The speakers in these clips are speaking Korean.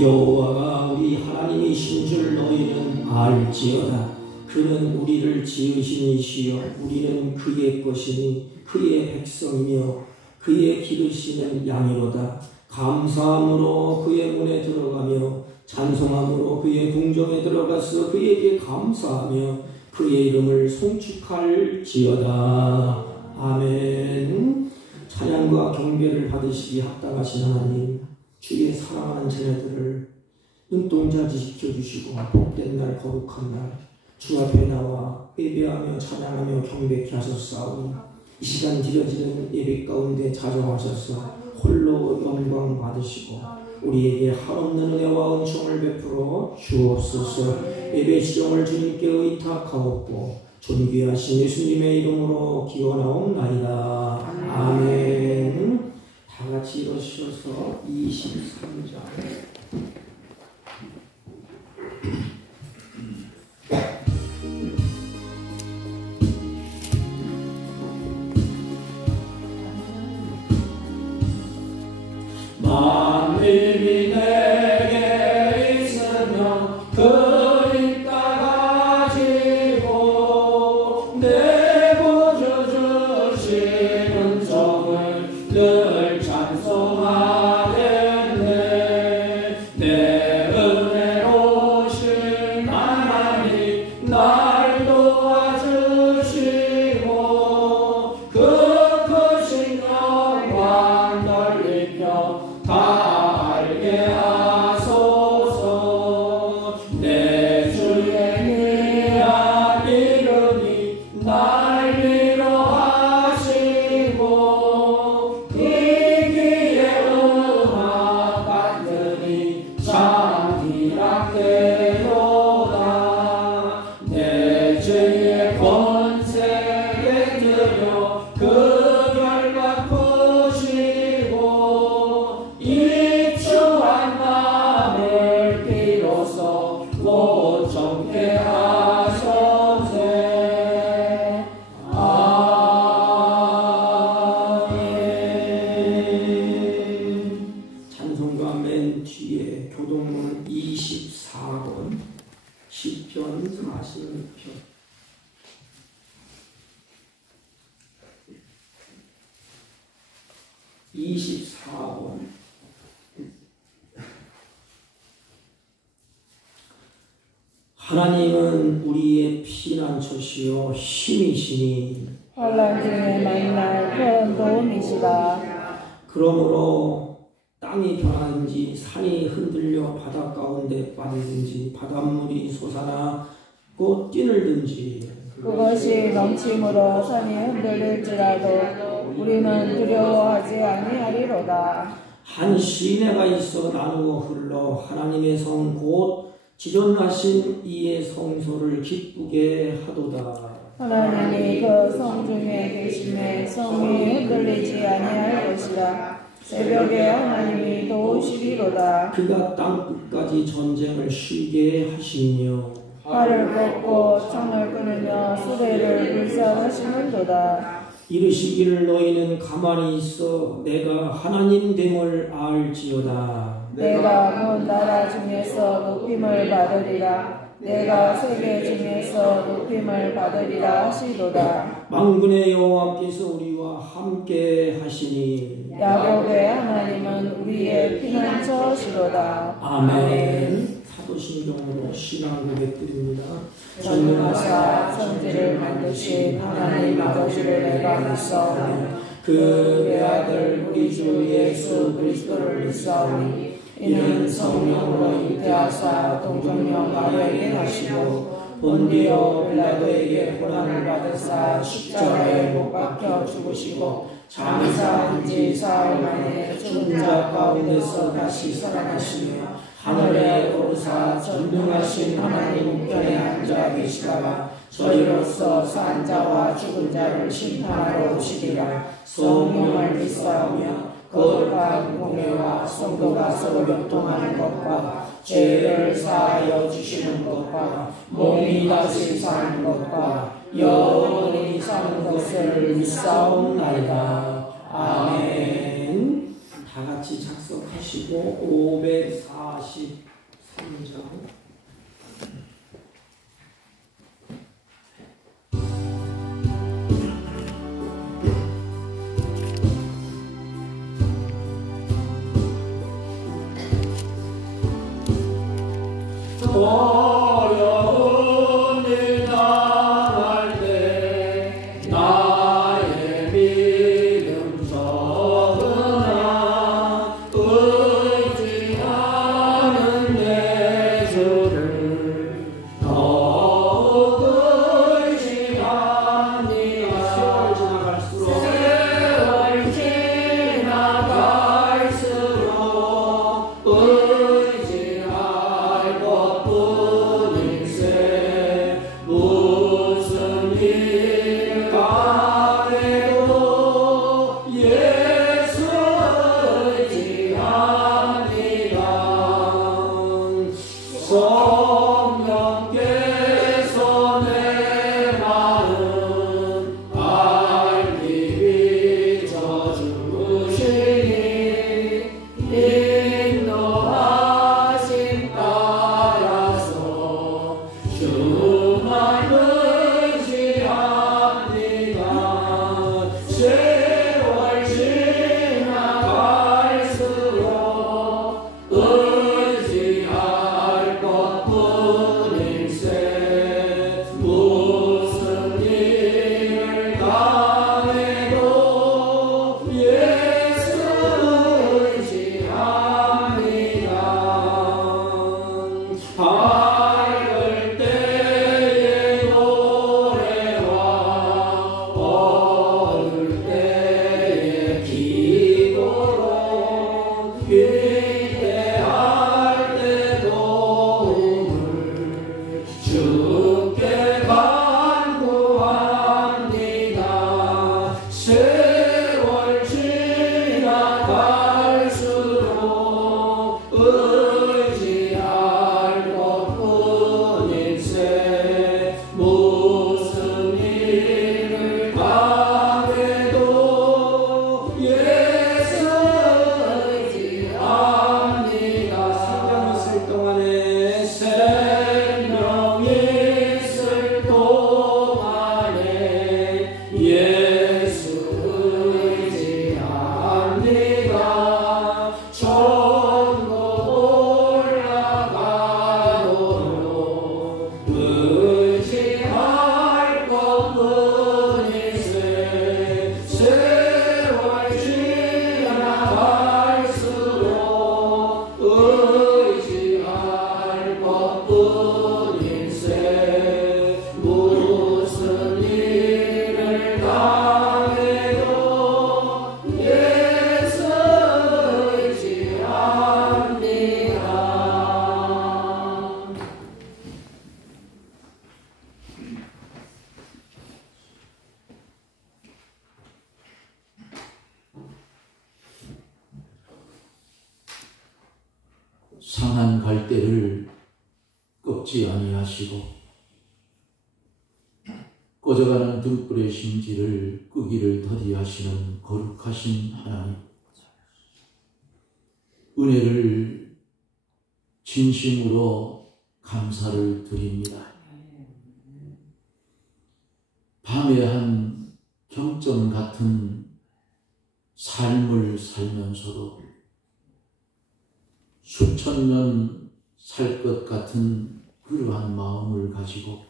여호와가 우리 하나님이신 줄 너희는 알지어다. 그는 우리를 지으신 이시여 우리는 그의 것이니 그의 백성이며 그의 기르시는 양이로다. 감사함으로 그의 문에 들어가며 찬송함으로 그의 궁정에 들어가서 그에게 감사하며 그의 이름을 송축할지어다. 아멘. 찬양과 경배를 받으시기 합당하신 하나님, 주의 사랑하는 자녀들을 눈동자 지켜주시고 복된 날 거룩한 날 주 앞에 나와 예배하며 찬양하며 경배케 하셨사오니 이 시간 드려지는 예배 가운데 자정하셔서 홀로 영광 받으시고 우리에게 한없는 은혜와 은총을 베풀어 주옵소서. 예배 시정을 주님께 의탁하옵고 존귀하신 예수님의 이름으로 기원하옵나이다. 아멘. 다 같이 일어서서 23장 만민이 내게 있으며 그 입 따가지고 내보여 주시는 정을 늘 찬송하겠네. 내 은혜로우신 하나님 날 도와주시고 그 크신 영광 넓히며 다 알게 하소서. 내 주의 귀한 이름이 날 위로하시고 이기에 음악 받으니 참 기락되도다. 내 주의 권세에 들여 그 결과 푸시고 입추한 마음을 비로소 곧 정케 하소세. 아멘. 찬송가 맨 뒤에 교동문 24권 시편 46편 24권 하나님은 우리의 피난처시요 힘이시니 환난 중에 만날 큰 도움이시다. 그러므로 땅이 변하든지 산이 흔들려 바다 가운데 빠지든지 바닷물이 솟아나 꽃 뛰늘든지 그것이 넘침으로 산이 흔들릴지라도 우리는 두려워하지 아니하리로다. 한 시내가 있어 나누어 흘러 하나님의 성 곧 지존하신 이의 성소를 기쁘게 하도다. 하나님이 그 성 중에 계심에 성이 흔들리지 아니할 것이라. 새벽에 하나님이 도우시리로다. 그가 땅 끝까지 전쟁을 쉬게 하시며 활을 꺾고 창을 끊으며 수레를 불살하시는도다. 이르시기를 너희는 가만히 있어 내가 하나님 됨을 알지어다. 내가 먼 나라 중에서 높임을 받으리라. 내가 세계 중에서 높임을 받으리라 하시도다. 만군의 여호와께서 우리와 함께 하시니 야곱의 하나님은 우리의 피난처시로다. 아멘. 사도신경으로 신앙 고백드립니다. 전능하사 천지를 만드신 하나님 아버지를 내가 믿사오니 그 외아들 우리 주 예수 그리스도를 믿사오니 이는 성령으로 잉태하사 동정녀 마리아에게 나시고 본디오 빌라도에게 고난을 받으사 십자가에 못 박혀 죽으시고 장사한 지 사흘 만에 죽은 자 가운데서 다시 살아나시며 하늘에 오르사 전능하신 하나님 우편에 앉아 계시다가 저희로서 산 자와 죽은 자를 심판하러 오시리라. 성령을 믿사오며 거룩한 공회와 성도가 서로 교통하는 것과 죄를 사하여 주시는 것과 몸이 다시 사는 것과 영원히 사는 것을 믿사옵나이다. 아멘. 다 같이 작성하시고 543장 어려운 일 당할 때 나의 믿음 적으나 의지하는 내 주를 더욱 의지합니다. 세월 지나갈수록 의지할 것뿐일세. 무슨 일 간에도 예수 의지합니다. 성령께서 내 마음 알기 비춰주시니 인도하심 따라서 주만 의지합니다. 세월 지나갈수록 의지할 것뿐일세. 무슨 일을 당해도 예수 의지합니다. 밝을 때의 노래와 어두울 때의 기도로 위대할 때 도움을 주께 간구합니다. 세월 지나갈수록 의지할 것뿐일세. 무슨 일을 당해도 예수 의지합니다. 생명 있을 동안에 생명 있을 동안에 예수 의지합니다. 천국 올라가도록 의지할 것뿐일세. 세월 지나갈수록 의지할 것뿐일세. 무슨 일을 당해도 예수 의지합니다. 상한 갈대를 꺾지 아니하시고 꺼져가는 등불의 심지를 끄기를 더디하시는 거룩하신 하나님, 은혜를 진심으로 감사를 드립니다. 밤의 한 경점 같은 삶을 살면서도 수천 년 살 것 같은 그러한 마음을 가지고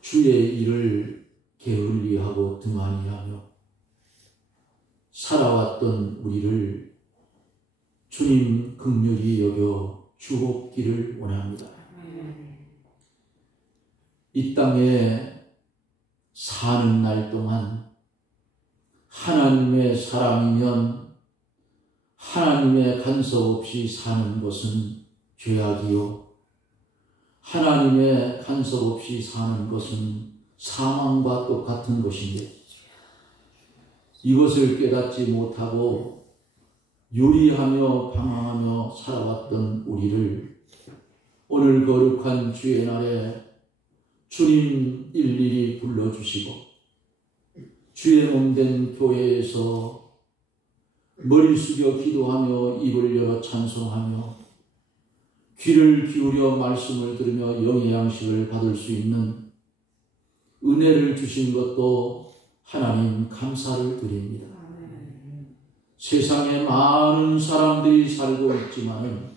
주의 일을 게을리하고 등한히하며 살아왔던 우리를 주님 긍휼히 여겨 주옵기를 원합니다. 이 땅에 사는 날 동안 하나님의 사람이면 하나님의 간섭 없이 사는 것은 죄악이요, 하나님의 간섭 없이 사는 것은 사망과 똑같은 것인데, 이것을 깨닫지 못하고 유리하며 방황하며 살아왔던 우리를 오늘 거룩한 주의 날에 주님 일일이 불러주시고 주의 몸된 교회에서 머리 숙여 기도하며 입을 열어 찬송하며 귀를 기울여 말씀을 들으며 영의 양식을 받을 수 있는 은혜를 주신 것도 하나님 감사를 드립니다. 세상에 많은 사람들이 살고 있지만은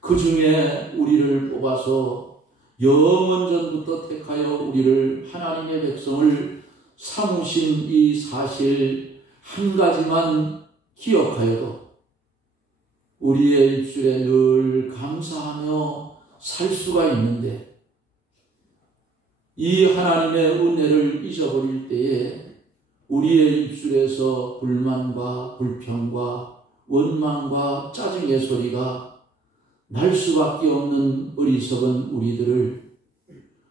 그 중에 우리를 뽑아서 영원전부터 택하여 우리를 하나님의 백성을 삼으신 이 사실 한 가지만 기억하여도 우리의 입술에 늘 감사하며 살 수가 있는데, 이 하나님의 은혜를 잊어버릴 때에 우리의 입술에서 불만과 불평과 원망과 짜증의 소리가 날 수밖에 없는 어리석은 우리들을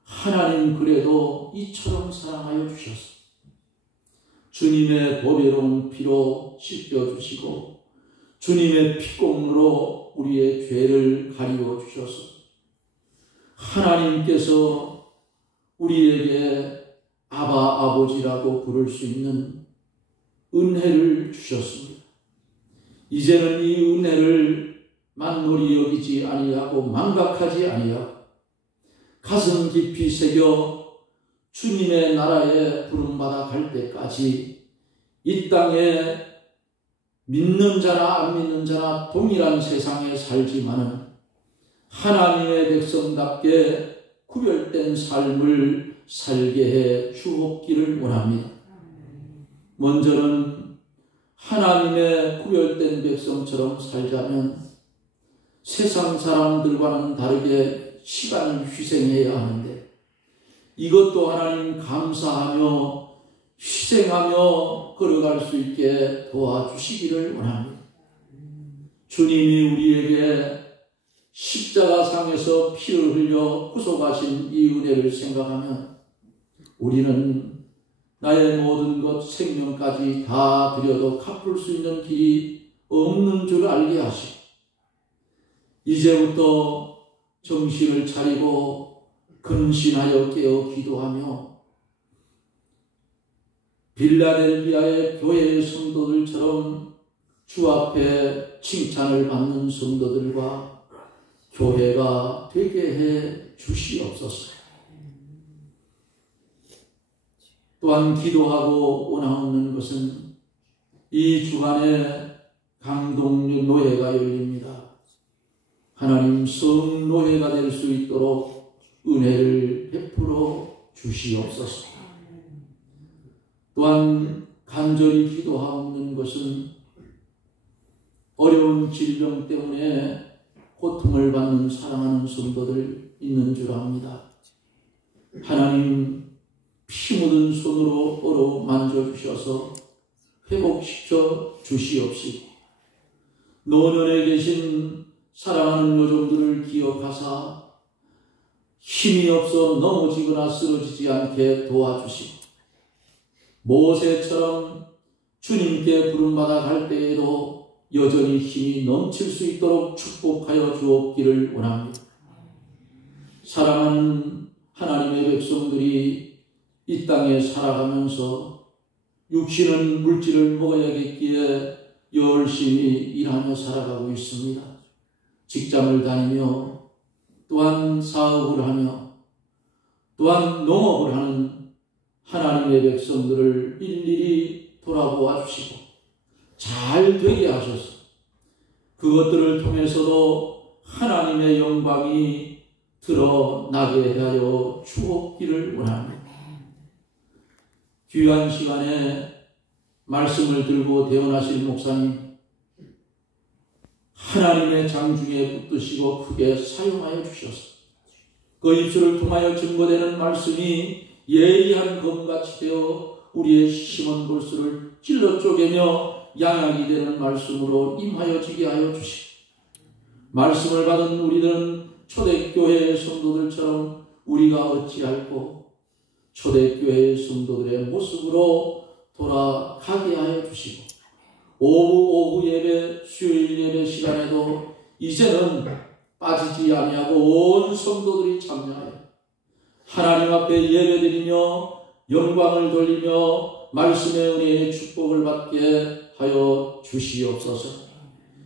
하나님 그래도 이처럼 사랑하여 주셨어. 주님의 보배로운 피로 씻겨주시고 주님의 피공로로 우리의 죄를 가리워 주셔서 하나님께서 우리에게 아바 아버지라고 부를 수 있는 은혜를 주셨습니다. 이제는 이 은혜를 만놀이 여기지 아니하고 망각하지 아니하고 가슴 깊이 새겨 주님의 나라에 부름받아 갈 때까지 이 땅에 믿는 자나 안 믿는 자나 동일한 세상에 살지만은 하나님의 백성답게 구별된 삶을 살게 해 주옵기를 원합니다. 먼저는 하나님의 구별된 백성처럼 살자면 세상 사람들과는 다르게 시간을 희생해야 하는데, 이것도 하나님 감사하며 희생하며 걸어갈 수 있게 도와주시기를 원합니다. 주님이 우리에게 십자가상에서 피를 흘려 구속하신 이 은혜를 생각하면 우리는 나의 모든 것 생명까지 다 드려도 갚을 수 있는 길이 없는 줄 알게 하시고, 이제부터 정신을 차리고 근신하여 깨어 기도하며 빌라델비아의 교회의 성도들처럼 주 앞에 칭찬을 받는 성도들과 교회가 되게 해 주시옵소서. 또한 기도하고 원하는 것은 이 주간에 강동유 노회가 열립니다. 하나님 성노회가 될 수 있도록 은혜를 베풀어 주시옵소서. 또한 간절히 기도하는 것은 어려운 질병 때문에 고통을 받는 사랑하는 성도들 있는 줄 압니다. 하나님 피 묻은 손으로 만져주셔서 회복시켜 주시옵시고, 노년에 계신 사랑하는 요정들을 기억하사 힘이 없어 넘어지거나 쓰러지지 않게 도와주시고, 모세처럼 주님께 부름받아 갈 때에도 여전히 힘이 넘칠 수 있도록 축복하여 주옵기를 원합니다. 사랑하는 하나님의 백성들이 이 땅에 살아가면서 육신은 물질을 먹어야겠기에 열심히 일하며 살아가고 있습니다. 직장을 다니며 또한 사업을 하며 또한 농업을 하는 하나님의 백성들을 일일이 돌아보아 주시고 잘 되게 하셔서 그것들을 통해서도 하나님의 영광이 드러나게 하여 주옵기를 원합니다. 귀한 시간에 말씀을 들고 대언하실 목사님, 하나님의 장중에 붙드시고 크게 사용하여 주셔서 그 입술을 통하여 증거되는 말씀이 예리한 검같이 되어 우리의 심은 골수를 찔러 쪼개며 양약이 되는 말씀으로 임하여지게 하여 주시고, 말씀을 받은 우리들은 초대교회의 성도들처럼 우리가 어찌할꼬 초대교회의 성도들의 모습으로 돌아가게 하여 주시고, 오후 예배, 수요일 예배 시간에도 이제는 빠지지 아니하고 온 성도들이 참여하여 하나님 앞에 예배드리며 영광을 돌리며 말씀의 은혜의 축복을 받게 하여 주시옵소서.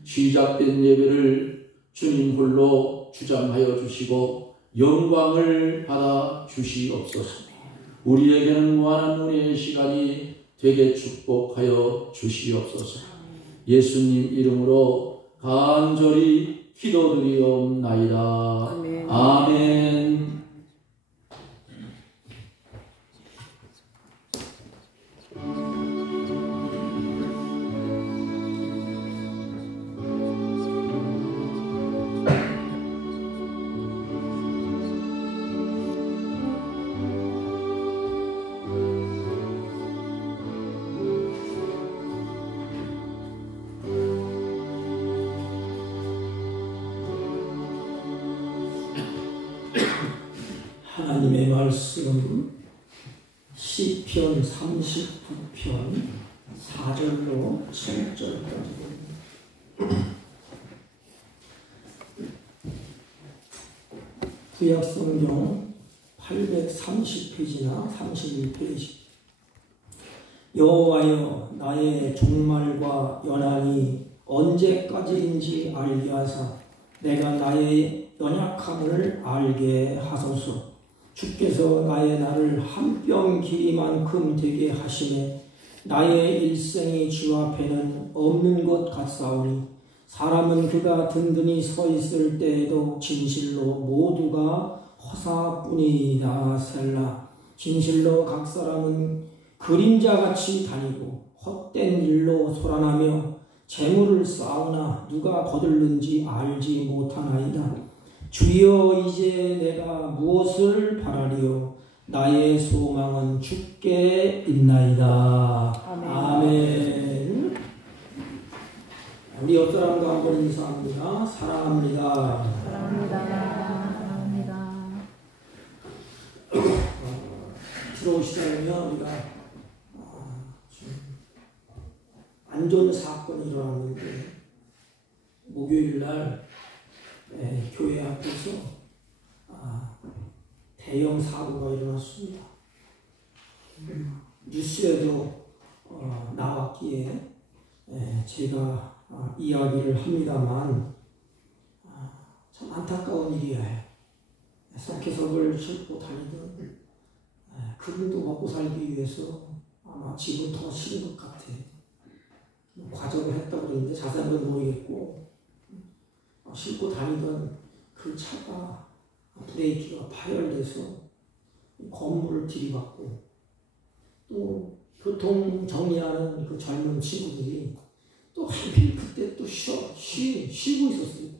시작된 예배를 주님 홀로 주장하여 주시고 영광을 받아 주시옵소서. 우리에게는 무한한 은혜의 시간이 되게 축복하여 주시옵소서. 예수님 이름으로 간절히 기도드리옵나이다. 아멘. 아멘. 하나님의 말씀 시편 39편 4절로 7절까지 구약성경 830페이지나 31페이지. 여호와여, 나의 종말과 연한이 언제까지인지 알게 하사 내가 나의 연약함을 알게 하소서. 주께서 나의 날을 한 뼘 길이만큼 되게 하시매 나의 일생이 주 앞에는 없는 것 같사오니 사람은 그가 든든히 서 있을 때에도 진실로 모두가 허사뿐이다. 셀라. 진실로 각 사람은 그림자같이 다니고 헛된 일로 소란하며 재물을 쌓으나 누가 거둘는지 알지 못하나이다. 주여, 이제 내가 무엇을 바라리요? 나의 소망은 주께 있나이다. 아멘. 아멘. 우리 옆 사람과 한번 인사합니다. 사랑합니다. 사랑합니다. 사랑합니다. 들어오시다면 우리가 좀 안 좋은 사건이 일어났는데 목요일 날 교회 앞에서 대형 사고가 일어났습니다. 뉴스에도 나왔기에 제가 이야기를 합니다만 참 안타까운 일이에요. 석회석을 싣고 다니던 그분도 먹고 살기 위해서 아마 집을 더 치는 것 같아요. 과정을 했다고 그러는데 자세한 건 모르겠고 싣고 다니던 그 차가 브레이크가 파열돼서 건물을 들이받고 또 교통 정리하는 그 젊은 친구들이 또 하필 그때 또 쉬고 있었어요.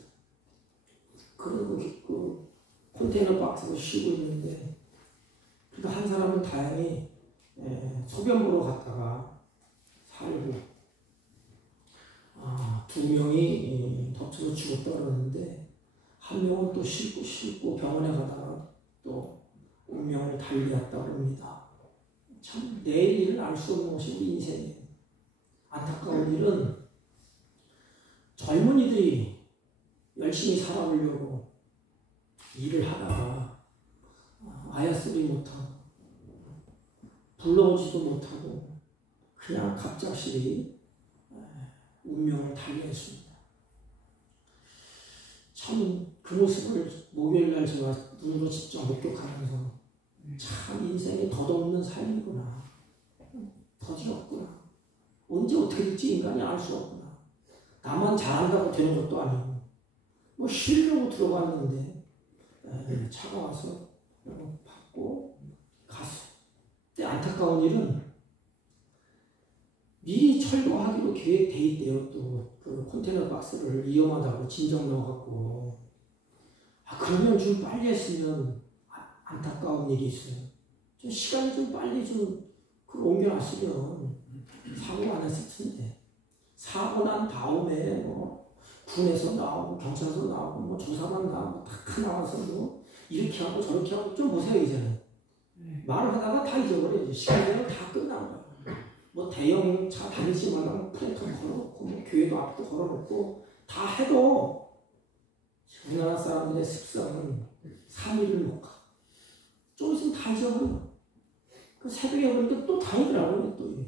그리고 그 컨테이너 박스로 쉬고 있는데 그래도 한 사람은 다행히 소변 보러 갔다가 살고 두 명이 덮쳐서 죽었다 그러는데 한 명은 또 싣고 병원에 가다가 또 운명을 달리했다고 합니다. 참 내일을 알 수 없는 것이 우리 인생이에요. 안타까운 일은 젊은이들이 열심히 살아보려고 일을 하다가 아야소리 못하고 불러오지도 못하고 그냥 갑작스레 운명을 달리했습니다. 참 그 모습을 목요일날 제가 눈으로 직접 목격하면서 참 인생이 덧없는 삶이구나, 덧없구나, 언제 어떻게 될지 인간이 알 수 없구나. 나만 잘한다고 되는 것도 아니고 뭐 쉬려고 들어갔는데 차가 와서 받고 갔어. 근데 안타까운 일은 미리 철거하기로 계획돼 있대요. 또 그 컨테이너 박스를 위험하다고 진정 넣어갖고 그러면 좀 빨리 했으면 안타까운 일이 있어요. 좀 시간이 좀 빨리 좀 그걸 옮겨놨으면 사고가 안 했을 텐데 사고 난 다음에 뭐 군에서 나오고 경찰서 나오고 뭐 조사관 나오고 다 나와서 뭐 이렇게 하고 저렇게 하고 좀 보세요. 이제는 말을 하다가 다 잊어버려요. 시간이 다 끝난 거예요. 뭐 대형 차 다니지 말라고 플래카 걸어놓고 뭐 교회도 앞도 걸어놓고 다 해도 우리나라 사람들의 습성은 3일을 못 가. 좀 있으면 다 잊어버려. 그 새벽에 오니까 또 다니더라고요. 또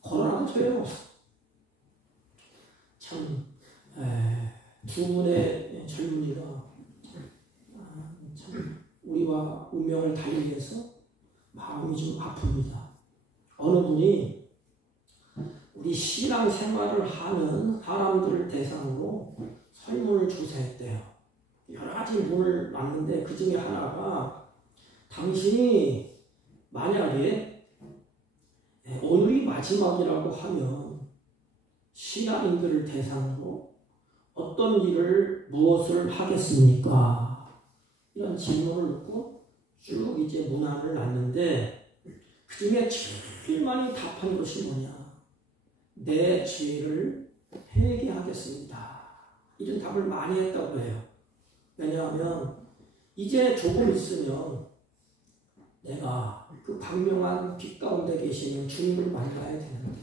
걸어놔도 소용없어. 참, 두 분의 젊은이가 참 우리와 운명을 달리해서 마음이 좀 아픕니다. 어느 분이 우리 신앙생활을 하는 사람들을 대상으로 설문을 조사했대요. 여러 가지 문을 놨는데 그 중에 하나가 당신이 만약에 오늘이 마지막이라고 하면 신앙인들을 대상으로 어떤 일을 무엇을 하겠습니까? 이런 질문을 놓고 쭉 이제 문안을 놨는데 그 중에 제일 많이 답한 것이 뭐냐? 내 죄를 회개하겠습니다. 이런 답을 많이 했다고 해요. 왜냐하면 이제 조금 있으면 내가 그 광명한 빛 가운데 계시는 주님을 만나야 되는데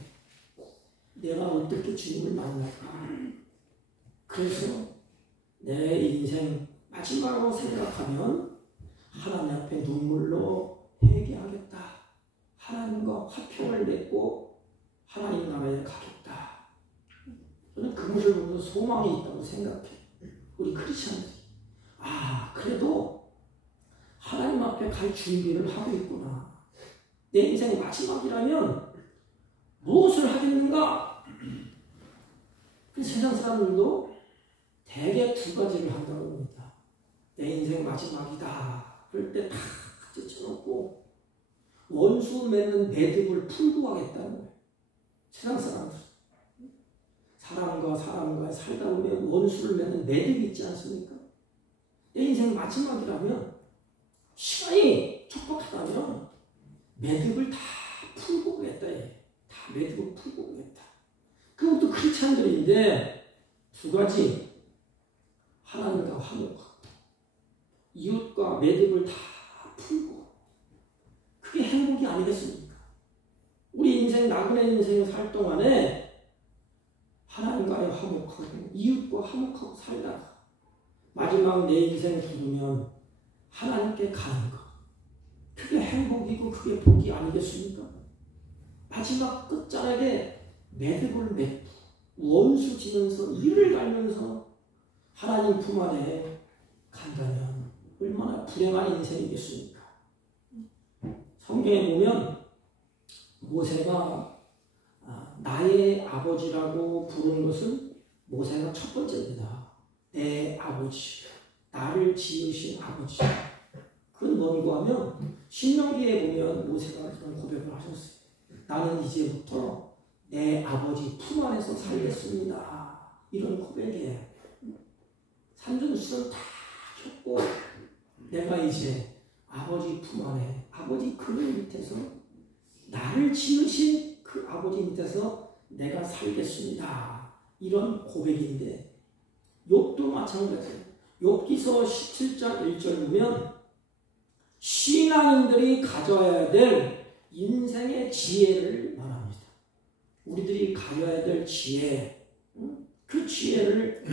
내가 어떻게 주님을 만날까? 그래서 내 인생 마지막으로 생각하면 하나님 앞에 눈물로 회개하겠다. 하나님과 화평을 맺고 하나님 나라에 가겠다. 저는 그것을 보면서 소망이 있다고 생각해요. 우리 크리스천들이. 그래도 하나님 앞에 갈 준비를 하고 있구나. 내 인생 마지막이라면 무엇을 하겠는가? 그 세상 사람들도 대개 두 가지를 한다고 합니다. 내 인생 마지막이다. 그럴 때 다 제쳐놓고 원수 맺는 매듭을 풀고 하겠다는 거예요. 세상 사람들. 사람과 사람과 살다 보면 원수를 맺는 매듭이 있지 않습니까? 내 인생 마지막이라면 시간이 촉박하다면 매듭을 다 풀고 가겠다. 다 매듭을 풀고 가겠다. 그것도 크리스찬들인데 두 가지. 하나님과 화목하고 이웃과 매듭을 다 풀고 그게 행복이 아니겠습니까? 우리 인생 나그네 인생을 살 동안에 하나님과의 화목하고 이웃과 화목하고 살다가 마지막 내 인생 죽으면 하나님께 가는 것. 그게 행복이고 그게 복이 아니겠습니까? 마지막 끝자락에 매듭을 맺고 원수 지면서 이를 갈면서 하나님 품 안에 간다면 얼마나 불행한 인생이겠습니까? 성경에 보면 모세가 나의 아버지라고 부르는 것은 모세가 첫 번째입니다. 내 아버지, 나를 지으신 아버지. 그건 뭔가 하면 신명기에 보면 모세가 그런 고백을 하셨어요. 나는 이제부터 내 아버지 품 안에서 살겠습니다. 이런 고백이에요. 산전수전 다 겪고 내가 이제 아버지 품 안에 아버지 그늘 밑에서 나를 지으신 그 아버지 밑에서 내가 살겠습니다. 이런 고백인데 욥도 마찬가지예요. 욥기서 17장 1절 보면 신앙인들이 가져야 될 인생의 지혜를 말합니다. 우리들이 가져야 될 지혜, 그 지혜를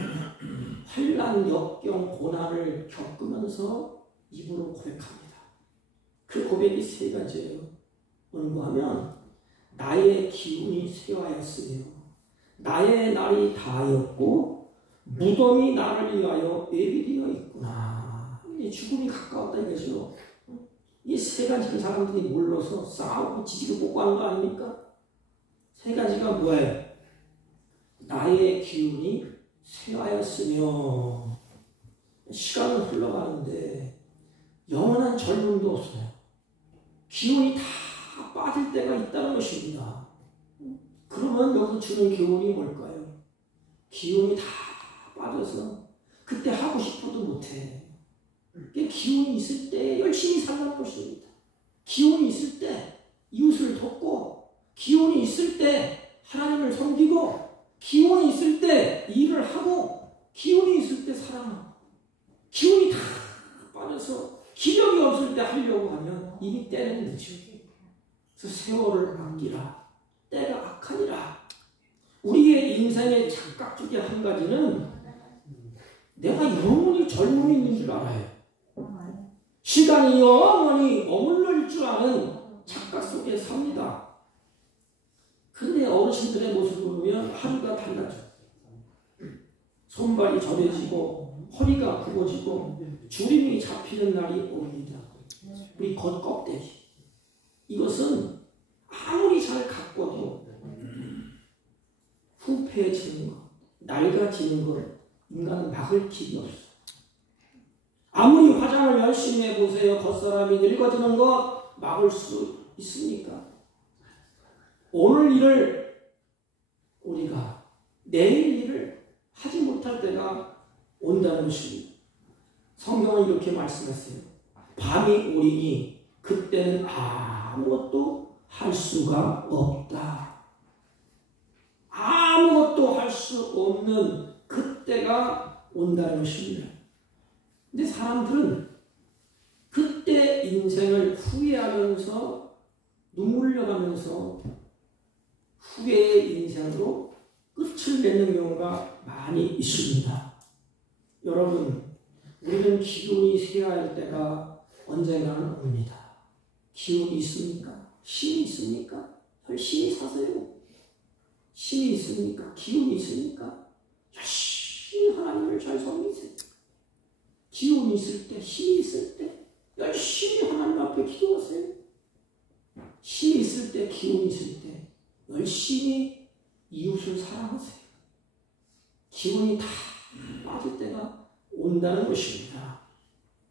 환난, 역경, 고난을 겪으면서 입으로 고백합니다. 그 고백이 세 가지예요. 뭔가 하면 나의 기운이 쇠하였으며 나의 날이 다하였고 무덤이 나를 위하여 예비되어 있구나. 죽음이 가까웠다 이거죠. 이 세 가지를 사람들이 몰라서 싸우고 지지고 볶고 하는 거 아닙니까? 세 가지가 뭐예요? 나의 기운이 쇠하였으며 시간은 흘러가는데 영원한 젊음도 없어요. 기운이 다 빠질 때가 있다는 것입니다. 그러면 여기서 주는 교훈이 뭘까요? 기운이 다 빠져서 그때 하고 싶어도 못해. 기운이 있을 때 열심히 살라는 것입니다. 기운이 있을 때 이웃을 돕고 기운이 있을 때 하나님을 섬기고 기운이 있을 때 일을 하고 기운이 있을 때 사랑하고 기운이 다 빠져서 기력이 없을 때 하려고 하면 이미 때는 늦죠. 그래서 세월을 아끼라. 때가 악하니라. 우리의 인생의 착각 중에 한 가지는 내가 영원히 젊음이 있는 줄 알아요. 시간이 영원히 머물러 있을 줄 아는 착각 속에 삽니다. 근데 어르신들의 모습을 보면 하루가 달라져. 손발이 저려지고 허리가 굽어지고 주름이 잡히는 날이 옵니다. 우리 겉껍데기. 이것은 아무리 잘 가꿔도 후패해지는 것, 낡아지는 것, 인간은 막을 길이 없어. 아무리 화장을 열심히 해보세요. 겉사람이 늙어지는 것 막을 수 있습니까? 오늘 일을 우리가 내일 일을 하지 못할 때가 온다는 것입니다. 성경은 이렇게 말씀했어요. 밤이 오리니 그때는 아무것도 할 수가 없다. 아무것도 할 수 없는 그때가 온다는 것입니다. 근데 사람들은 그때 인생을 후회하면서 눈물 흘려가면서 후회의 인생으로 끝을 내는 경우가 많이 있습니다. 여러분, 우리는 기운이 쇠할 때가 언젠가는 옵니다. 기운이 있습니까? 힘이 있습니까? 열심히 사세요. 힘이 있습니까? 기운이 있습니까? 열심히 하나님을 잘 섬기세요. 기운이 있을 때, 힘이 있을 때 열심히 하나님 앞에 기도하세요. 힘이 있을 때, 기운이 있을 때 열심히 이웃을 사랑하세요. 기운이 다 빠질 때가 온다는 것입니다.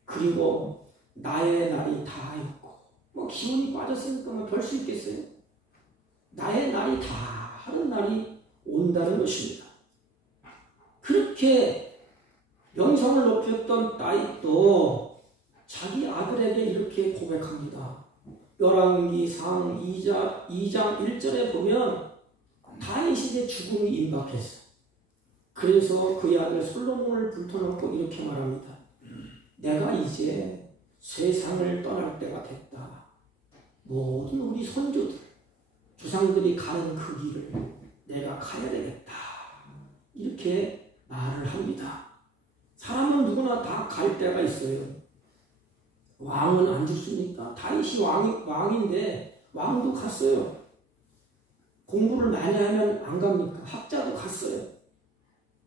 그리고 나의 날이 다 있고, 뭐 기운이 빠졌으니까 뭐 별 수 있겠어요? 나의 날이 다 하는 날이 온다는 것입니다. 그렇게 명성을 높였던 다윗도 자기 아들에게 이렇게 고백합니다. 열왕기상 2장 1절에 보면 다윗에게 죽음이 임박했어. 그래서 그의 아들 솔로몬을 불러놓고 이렇게 말합니다. 내가 이제 세상을 떠날 때가 됐다. 모든 우리 선조들, 조상들이 가는 그 길을 내가 가야 되겠다. 이렇게 말을 합니다. 사람은 누구나 다 갈 때가 있어요. 왕은 안 죽습니까? 다윗이 왕인데 왕도 갔어요. 공부를 많이 하면 안 갑니까? 학자도 갔어요.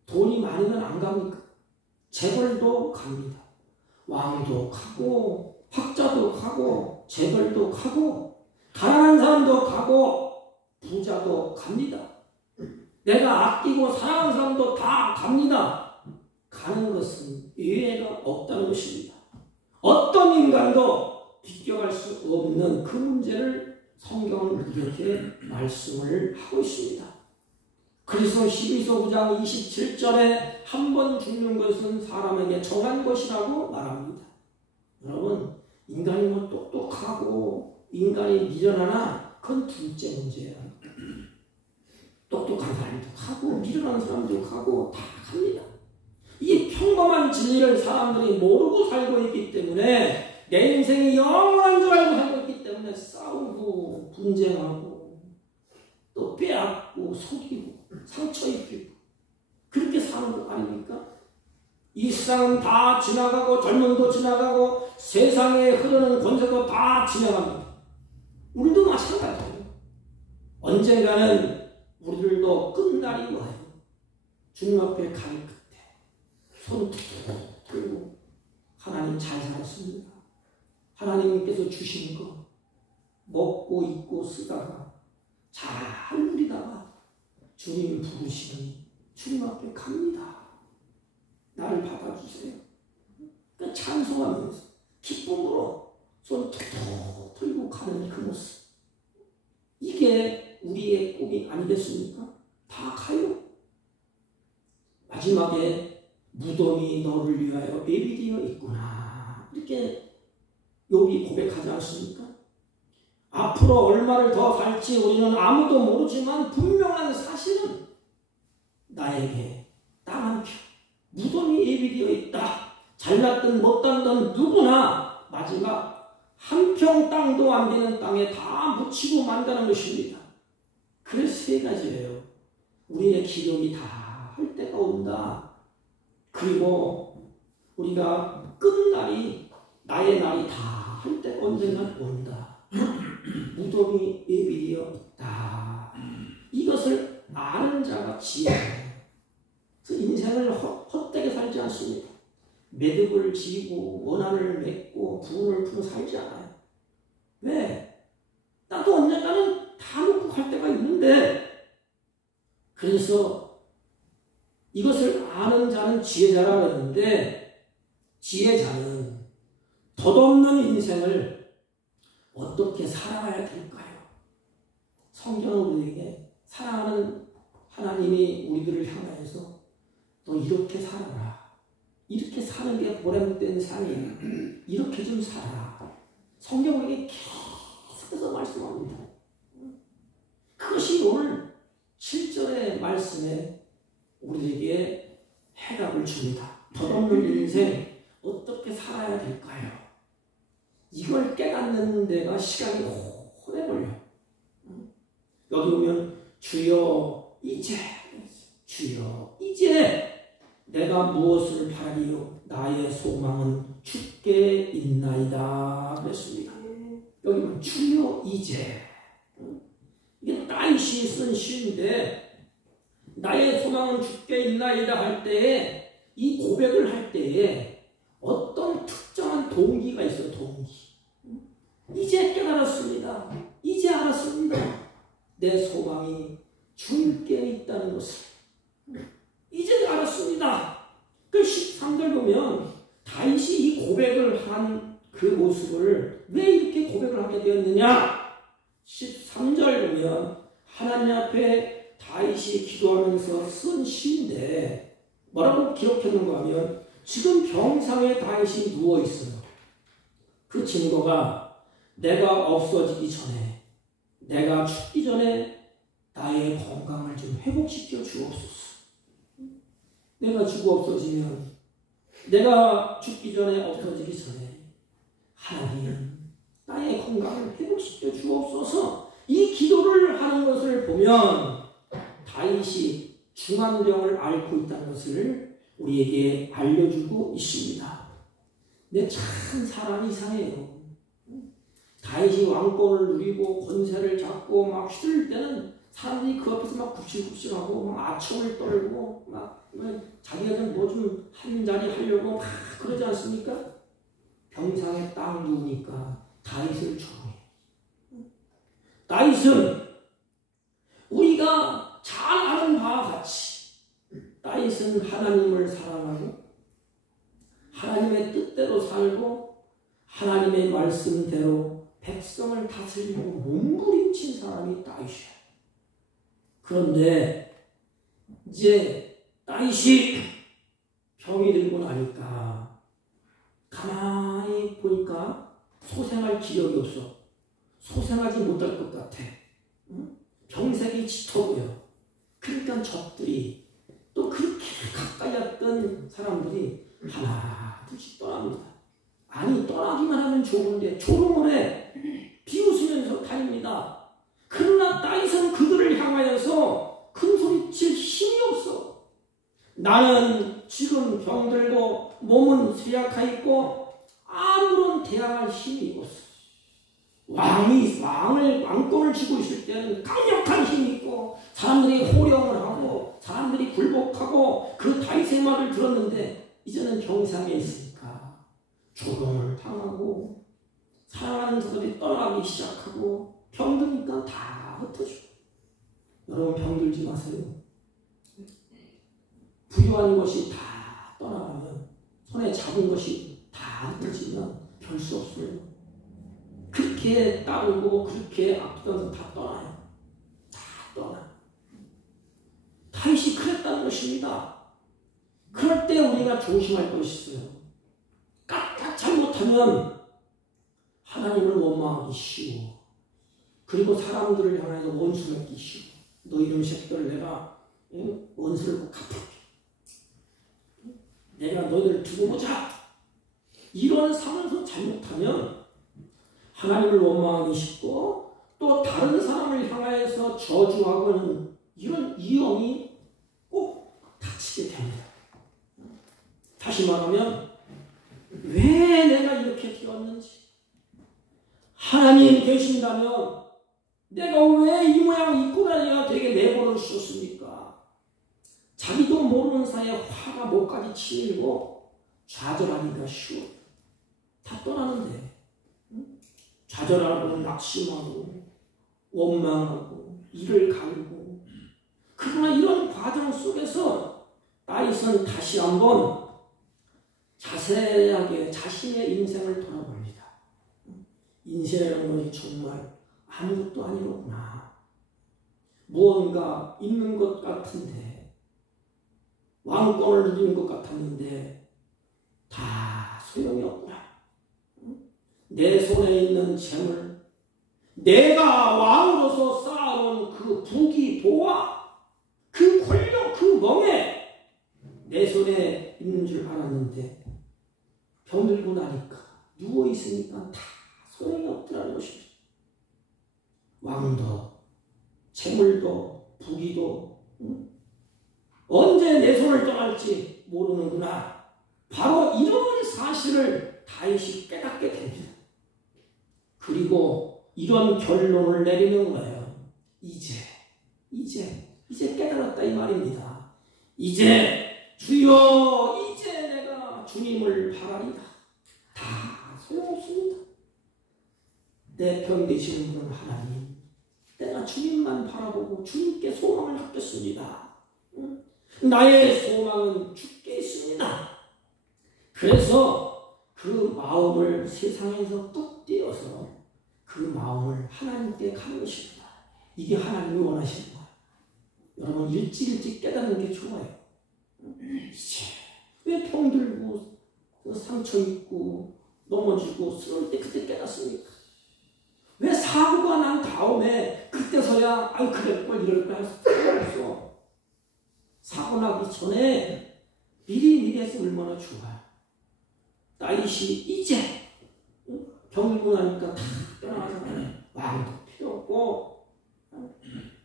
돈이 많으면 안 갑니까? 재벌도 갑니다. 왕도 가고 학자도 가고 재벌도 가고 가난한 사람도 가고 부자도 갑니다. 내가 아끼고 사랑하는 사람도 다 갑니다. 가는 것은 예외가 없다는 것입니다. 어떤 인간도 비껴갈 수 없는 그 문제를 성경은 우리에게 말씀을 하고 있습니다. 그래서 12서 9장 27절에 한 번 죽는 것은 사람에게 정한 것이라고 말합니다. 여러분, 인간이 뭐 똑똑하고 인간이 미련하나 그건 둘째 문제예요. 똑똑한 사람도 가고 미련한 사람도 가고 다 갑니다. 이 평범한 진리를 사람들이 모르고 살고 있기 때문에 내 인생이 영원한 줄 알고 살고 있기 때문에 싸우고 분쟁하고 또 빼앗고 속이고 상처 입히고 그렇게 사는 거 아닙니까? 이 세상은 다 지나가고 젊음도 지나가고 세상에 흐르는 권세도 다 지나갑니다. 우리도 마찬가지예요. 언젠가는 우리들도 끝날이 와요. 주님 앞에 갈 끝에 손 툭툭 들고 하나님 잘 살았습니다. 하나님께서 주신 거 먹고 입고 쓰다가 잘 누리다가 주님 부르시니 주님 앞에 갑니다. 나를 받아주세요. 그러니까 찬송하면서 기쁨으로 손 툭툭 들고 가는 그 모습, 이게 우리의 꿈이 아니겠습니까? 다 가요. 마지막에 무덤이 너를 위하여 예비되어 있구나, 이렇게 욥이 고백하지 않습니까? 앞으로 얼마를 더 살지 우리는 아무도 모르지만 분명한 사실은 나에게 땅 한 평, 무덤이 예비되어 있다. 잘났든 못났든 누구나 마지막 한 평 땅도 안 되는 땅에 다 묻히고 만다는 것입니다. 그래서 세 가지예요. 우리의 기력이 다 할 때가 온다. 그리고 우리가 끝날이, 나의 날이 다 할 때가 언젠가 온다. 무덤이 예비되어 있다. 이것을 아는 자가 지혜예요. 그래서 인생을 헛되게 살지 않습니다. 매듭을 지고 원한을 맺고 부은을 풀어 살지 않아요. 왜? 나도 언젠가는 다 놓고 갈 때가 있는데, 그래서 이것을 아는 자는 지혜자라 그러는데, 지혜자는 덧없는 인생을 어떻게 살아가야 될까요? 성경은 우리에게 사랑하는 하나님이 우리들을 향하여서 너 이렇게 살아라. 이렇게 사는 게 보람된 삶이야. 이렇게 좀 살아라. 성경 우리에게 계속해서 말씀합니다. 그것이 오늘 7절의 말씀에 우리에게 해답을 줍니다. 덧없는 인생 어떻게 살아야 될까요? 이걸 깨닫는 데가 시간이 오래 걸려. 여기 보면 주여 이제, 주여 이제 내가 무엇을 바라리요? 나의 소망은 주께 있나이다 그랬습니다. 여기 보면 주여 이제, 이게 다윗이 쓴 시인데 나의 소망은 주께 있나이다 할 때에, 이 고백을 할 때에 어떤 특정한 동기가 있어요. 동기. 이제 깨달았습니다. 이제 알았습니다. 내 소망이 주께 있다는 것을 이제 알았습니다. 그 13절 보면 다윗이 이 고백을 한 그 모습을 왜 이렇게 고백을 하게 되었느냐? 13절 보면 하나님 앞에 다윗이 기도하면서 쓴 시인데 뭐라고 기록해놓은가 하면, 지금 병상에 다윗이 누워있어요. 그 증거가 내가 없어지기 전에, 내가 죽기 전에 나의 건강을 좀 회복시켜 주옵소서. 내가 죽어 없어지면, 내가 죽기 전에 없어지기 전에 하나님 나의 건강을 회복시켜 주옵소서. 이 기도를 하는 것을 보면 다윗이 중환병을 앓고 있다는 것을 우리에게 알려주고 있습니다. 근데 참 사람이 이상해요. 다윗이 왕권을 누리고 권세를 잡고 막 휘둘릴 때는 사람들이 그 앞에서 막 굽실굽실하고 막 아첨을 떨고 막 자기가 좀 뭐 좀 한 자리 하려고 막 그러지 않습니까? 병상에 딱 누우니까 다윗을 조롱해. 다윗은 우리가 잘 아는 바와 같이 다윗은 하나님을 사랑하고 하나님의 뜻대로 살고 하나님의 말씀대로 백성을 다스리고 몸부림친 사람이 다윗이야. 그런데 이제 다윗이 병이 들고 나니까 가만히 보니까 소생할 기력이 없어. 소생하지 못할 것 같아. 병색이 짙어 보여. 그러니까 적들이, 또 그렇게 가까이 왔던 사람들이 하나 둘씩 떠납니다. 아니, 떠나기만 하면 좋은데 조롱을 해. 비웃으면서 다닙니다. 그러나 다윗은 그들을 향하여서 큰 소리칠 힘이 없어. 나는 지금 병들고 몸은 쇠약하 있고 아무런 대항할 힘이 없어. 왕권을 쥐고 있을 때는 강력한 힘이 있고 사람들이 호령을 하고 사람들이 굴복하고 그 다윗의 말을 들었는데, 이제는 병상에 있으니까 조롱을 당하고 사랑하는 자들이 떠나기 시작하고 병드니까 다 흩어져. 여러분, 병들지 마세요. 부유한 것이 다 떠나가면, 손에 잡은 것이 다 흩어지면 별 수 없어요. 그렇게 따르고 그렇게 아프다고 다 떠나요. 다 떠나. 다윗이 그랬다는 것입니다. 그럴 때 우리가 조심할 것이 있어요. 까딱 잘못하면 하나님을 원망하기 쉬워. 그리고 사람들을 향해서 원수 맺기 쉬워. 너 이런 새끼들 내가 원수를 꼭 갚을게. 내가 너희들을 두고 보자. 이런 상황에서 잘못하면 하나님을 원망하기 쉽고, 또 다른 사람을 향하여서 저주하고는 이런 위험이 꼭 닥치게 됩니다. 다시 말하면 왜 내가 이렇게 되었는지, 하나님 계신다면 내가 왜 이 모양 이 꼴아니가 되게 내버려 주셨습니까? 자기도 모르는 사이에 화가 목까지 치밀고 좌절하기가 쉬워. 다 떠나는데 좌절하고 낙심하고 원망하고 이를 갈고, 그러나 이런 과정 속에서 다윗은 다시 한번 자세하게 자신의 인생을 돌아봅니다. 인생이라는 것이 정말 아무것도 아니로구나. 무언가 있는 것 같은데, 왕권을 누리는 것 같았는데 다 소용이 없구나. 내 손에 있는 재물, 내가 왕으로서 쌓아놓은 그 부귀, 보화, 그 권력, 그 명예 내 손에 있는 줄 알았는데 병들고 나니까 누워있으니까 다 소용이 없더라는 것입니다. 왕도, 재물도, 부귀도 언제 내 손을 떠날지 모르는구나. 바로 이런 사실을 다윗이 깨닫게 됩니다. 그리고 이런 결론을 내리는 거예요. 이제 깨달았다 이 말입니다. 이제 주여, 이제 내가 주님을 바라리다. 다 소용없습니다. 내 편 되시는 분은 하나님, 내가 주님만 바라보고 주님께 소망을 갖겠습니다. 나의 소망은 주께 있습니다. 그래서 그 마음을 세상에서 뚝 떼어서 그 마음을 하나님께 가는 것입니다. 이게 하나님이 원하시는 거예요. 여러분, 일찍 깨닫는 게 좋아요. 이제 왜 병들고 상처 입고 넘어지고 쓰러질 때 그때 깨닫습니까? 왜 사고가 난 다음에 그때서야 그럴걸 이럴걸 할 수가 없어. 사고 나기 전에 미리 했으면 얼마나 좋아요. 다윗이 이제 병들고 나니까 다 떠나가잖아요. 왕도 필요 없고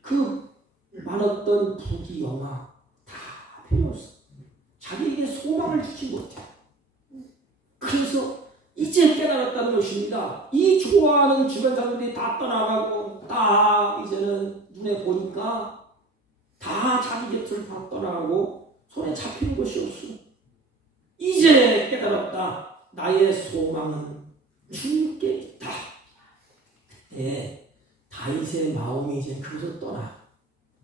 그 많았던 부귀 영화 다 필요 없어. 자기에게 소망을 주지 못해. 그래서 이제 깨달았다는 것입니다. 이 좋아하는 주변 사람들이 다 떠나가고 다 이제는 눈에 보니까 다 자기 곁을 다 떠나가고 손에 잡히는 것이 없어. 이제 깨달았다. 나의 소망은 주님께 있다. 그때 다윗의 마음이 이제 그것을 떠나.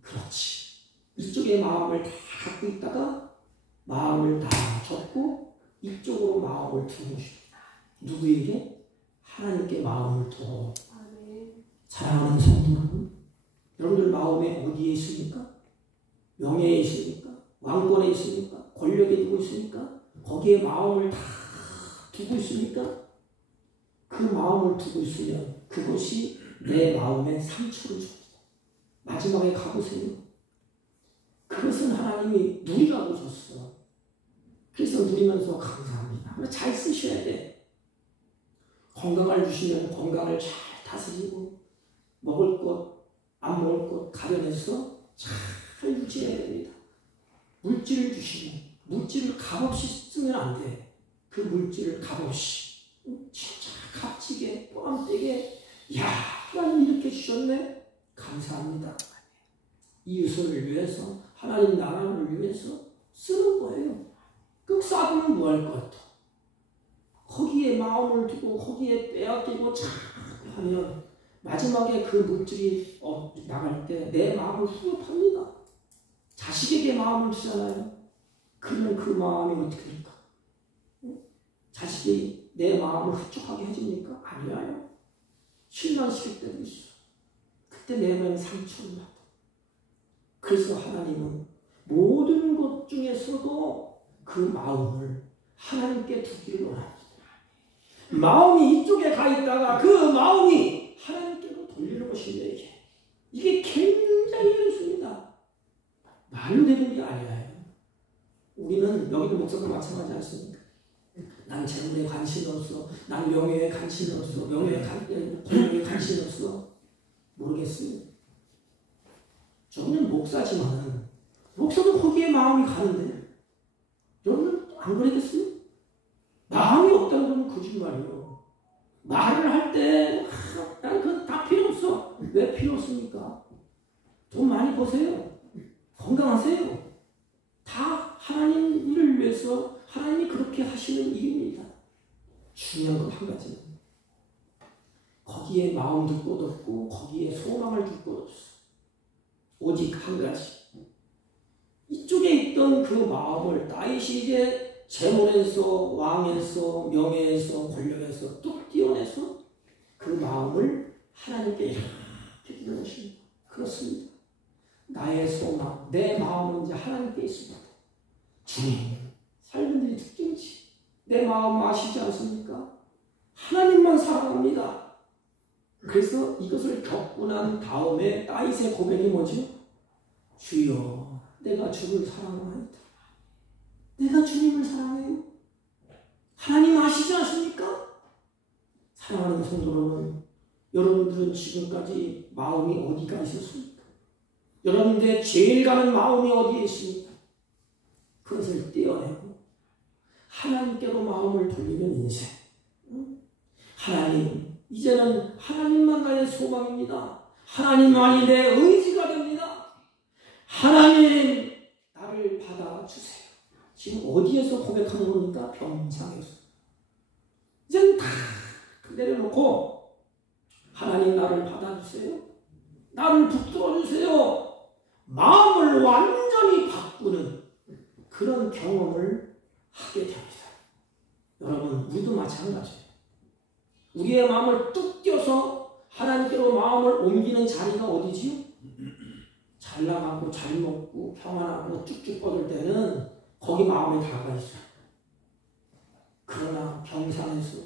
그렇지. 이쪽의 마음을 다 갖고 있다가 마음을 다 접고 이쪽으로 마음을 두는 것입니다. 누구에게? 하나님께 마음을 둬. 사랑하는 성도 여러분, 여러분들 마음에 어디에 있습니까? 명예에 있습니까? 왕권에 있습니까? 권력에 두고 있습니까? 거기에 마음을 다 두고 있습니까? 그 마음을 두고 있으면 그것이 내 마음에 상처를 줍니다. 마지막에 가보세요. 그것은 하나님이 누리라고 줬어. 그래서 누리면서 감사합니다. 잘 쓰셔야 돼. 건강을 주시면 건강을 잘 다스리고 먹을 것, 안 먹을 것 가려내서 잘 유지해야 됩니다. 물질을 주시면 물질을 값없이 쓰면 안 돼. 그 물질을 값없이 진짜 값지게 보람되게, 야, 하나님 이렇게 주셨네, 감사합니다. 이웃을 위해서, 하나님 나라를 위해서 쓰는 거예요. 그 쌀은 뭐 할 것 같아? 거기에 마음을 두고 거기에 빼앗기고 참 하면 마지막에 그 물질이 나갈 때 내 마음을 후회합니다. 자식에게 마음을 주잖아요. 그러면 그 마음이 어떻게 될까? 자식이 내 마음을 흡족하게 해줍니까? 아니에요. 실망시킬 때도 있어. 그때 내 마음이 상처를 받아. 그래서 하나님은 모든 것 중에서도 그 마음을 하나님께 두기를 원합니다. 마음이 이쪽에 가 있다가 그 마음이 하나님께로 돌리는 것입니다. 이게 굉장히 연수입니다. 말로 되는 게 아니에요. 우리는 여기도 목사도 마찬가지 않습니까? 난 재물에 관심이 없어. 난 명예에 관심이 없어. 명예에 관심이 없어. 모르겠어요. 저는 목사지만 목사도 거기에 마음이 가는데 여러분 안 그러겠어요? 마음이 없다는 건 거짓말이에요. 말을 할 때, 난 그건 다 필요 없어. 왜 필요 없습니까? 돈 많이 버세요. 건강하세요. 다 하나님 일을 위해서 하나님이 그렇게 하시는 일입니다. 중요한 건 한 가지는 거기에 마음 둘 곳 없고 거기에 소망을 둘 곳 없어. 오직 한 가지. 이쪽에 있던 그 마음을 다윗이 이제 재물에서 왕에서 명예에서 권력에서 뚝 띄어내서 그 마음을 하나님께 이렇게 드리는 것입니다. 그렇습니다. 나의 소망, 내 마음은 이제 하나님께 있습니다. 주님, 삶은 일이 특징이지. 내 마음 아시지 않습니까? 하나님만 사랑합니다. 그래서 이것을 겪고 난 다음에 다윗의 고백이 뭐죠? 주여, 내가 주를 사랑하나이다. 내가 주님을 사랑해요. 하나님 아시지 않습니까? 사랑하는 성도 여러분, 여러분들은 지금까지 마음이 어디가 있었습니까? 여러분들의 제일 가는 마음이 어디에 있습니까? 그것을 떼어내고 하나님께로 마음을 돌리는 인생. 하나님, 이제는 하나님만 나의 소망입니다. 하나님만이 내 의지가 됩니다. 하나님, 나를 받아주세요. 지금 어디에서 고백하는 겁니까? 병상에서. 이제는 다 내려놓고 하나님, 나를 받아주세요. 나를 붙들어주세요. 마음을 완전히 바꾸는 그런 경험을 하게 됩니다. 여러분, 우리도 마찬가지예요. 우리의 마음을 뚝 떼어서 하나님께로 마음을 옮기는 자리가 어디지요? 잘 나가고 잘 먹고 평안하고 쭉쭉 뻗을 때는 거기 마음에 다가 있어요. 그러나 병상에서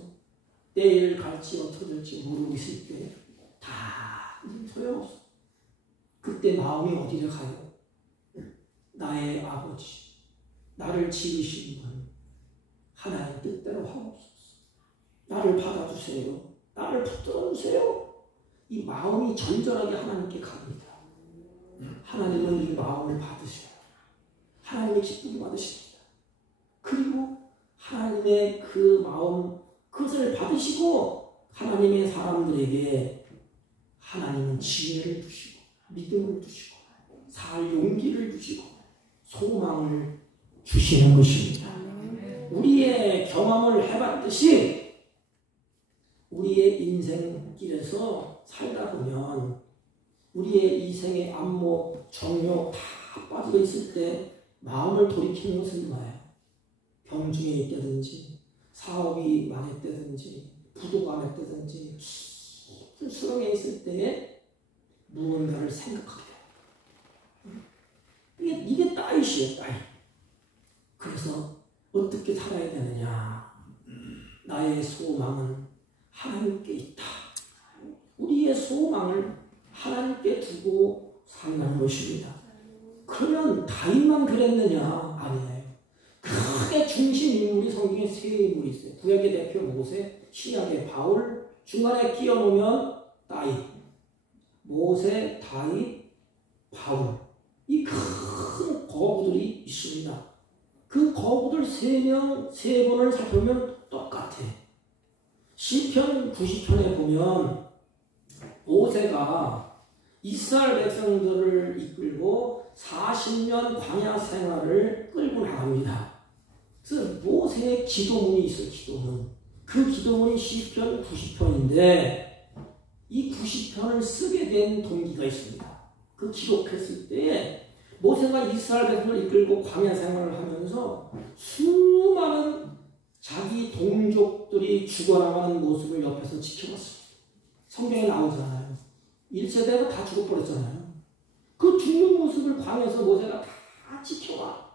내일 갈지 어떻게 될지 모르고 있을 때 다 소용없어. 그때 마음이 어디를 가요? 나의 아버지, 나를 지으신 분, 하나님 뜻대로 하옵소서. 나를 받아주세요. 나를 붙들어주세요. 이 마음이 절절하게 하나님께 갑니다. 하나님은 이 마음을 받으셔요. 하나님의 기쁨을 받으십니다. 그리고 하나님의 그 마음, 그것을 받으시고 하나님의 사람들에게 하나님은 지혜를 주시고 믿음을 주시고 살 용기를 주시고 소망을 주시는 것입니다. 우리의 경험을 해봤듯이 우리의 인생길에서 살다 보면 우리의 이생의 안목, 정욕 다 빠져 있을 때 마음을 돌이키는 것은 뭐예요? 병중에 있다든지 사업이 망했다든지 부도가 났다든지 깊은 수렁에 있을 때에 무언가를 생각하게 돼요. 이게 다윗이에요, 다윗. 그래서 어떻게 살아야 되느냐? 나의 소망은 하나님께 있다. 우리의 소망을 하나님께 두고 산다는 것입니다. 그러면 다윗만 그랬느냐? 아니에요. 크게 중심 인물이 성경에 세 인물이 있어요. 구약의 대표 모세, 신약의 바울, 중간에 끼워놓으면 다윗. 모세, 다윗, 바울. 이 큰 거부들이 있습니다. 그 거부들 세 번을 살펴보면 똑같아. 시편 90편에 보면 모세가 이스라엘 백성들을 이끌고 40년 광야 생활을 끌고 나갑니다. 그래서 모세의 기도문이 있어요. 기도문. 그 기도문이 시편 90편인데 이 90편을 쓰게 된 동기가 있습니다. 그 기록했을 때 모세가 이스라엘 백성을 이끌고 광야 생활을 하면서 수많은 자기 동족들이 죽어나가는 모습을 옆에서 지켜봤습니다. 성경에 나오잖아요. 1세대가 다 죽어버렸잖아요. 그 죽는 모습을 광야에서 모세가 다 지켜봐.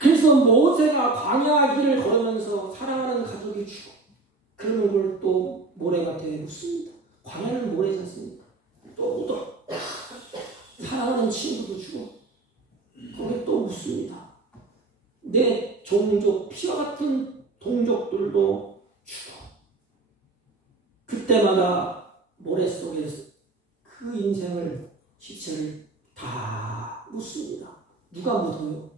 그래서 모세가 광야 길을 걸으면서 사랑하는 가족이 죽어. 그러는 걸 또 모래밭에 묻습니다. 광야는 모래지 않습니까? 또 묻어. 사랑하는 친구도 죽어. 거기에 또 묻습니다. 내 종족, 피와 같은 동족들도 죽어. 그때마다 모래 속에서 그 인생을, 시체를 다 묻습니다. 누가 묻어요?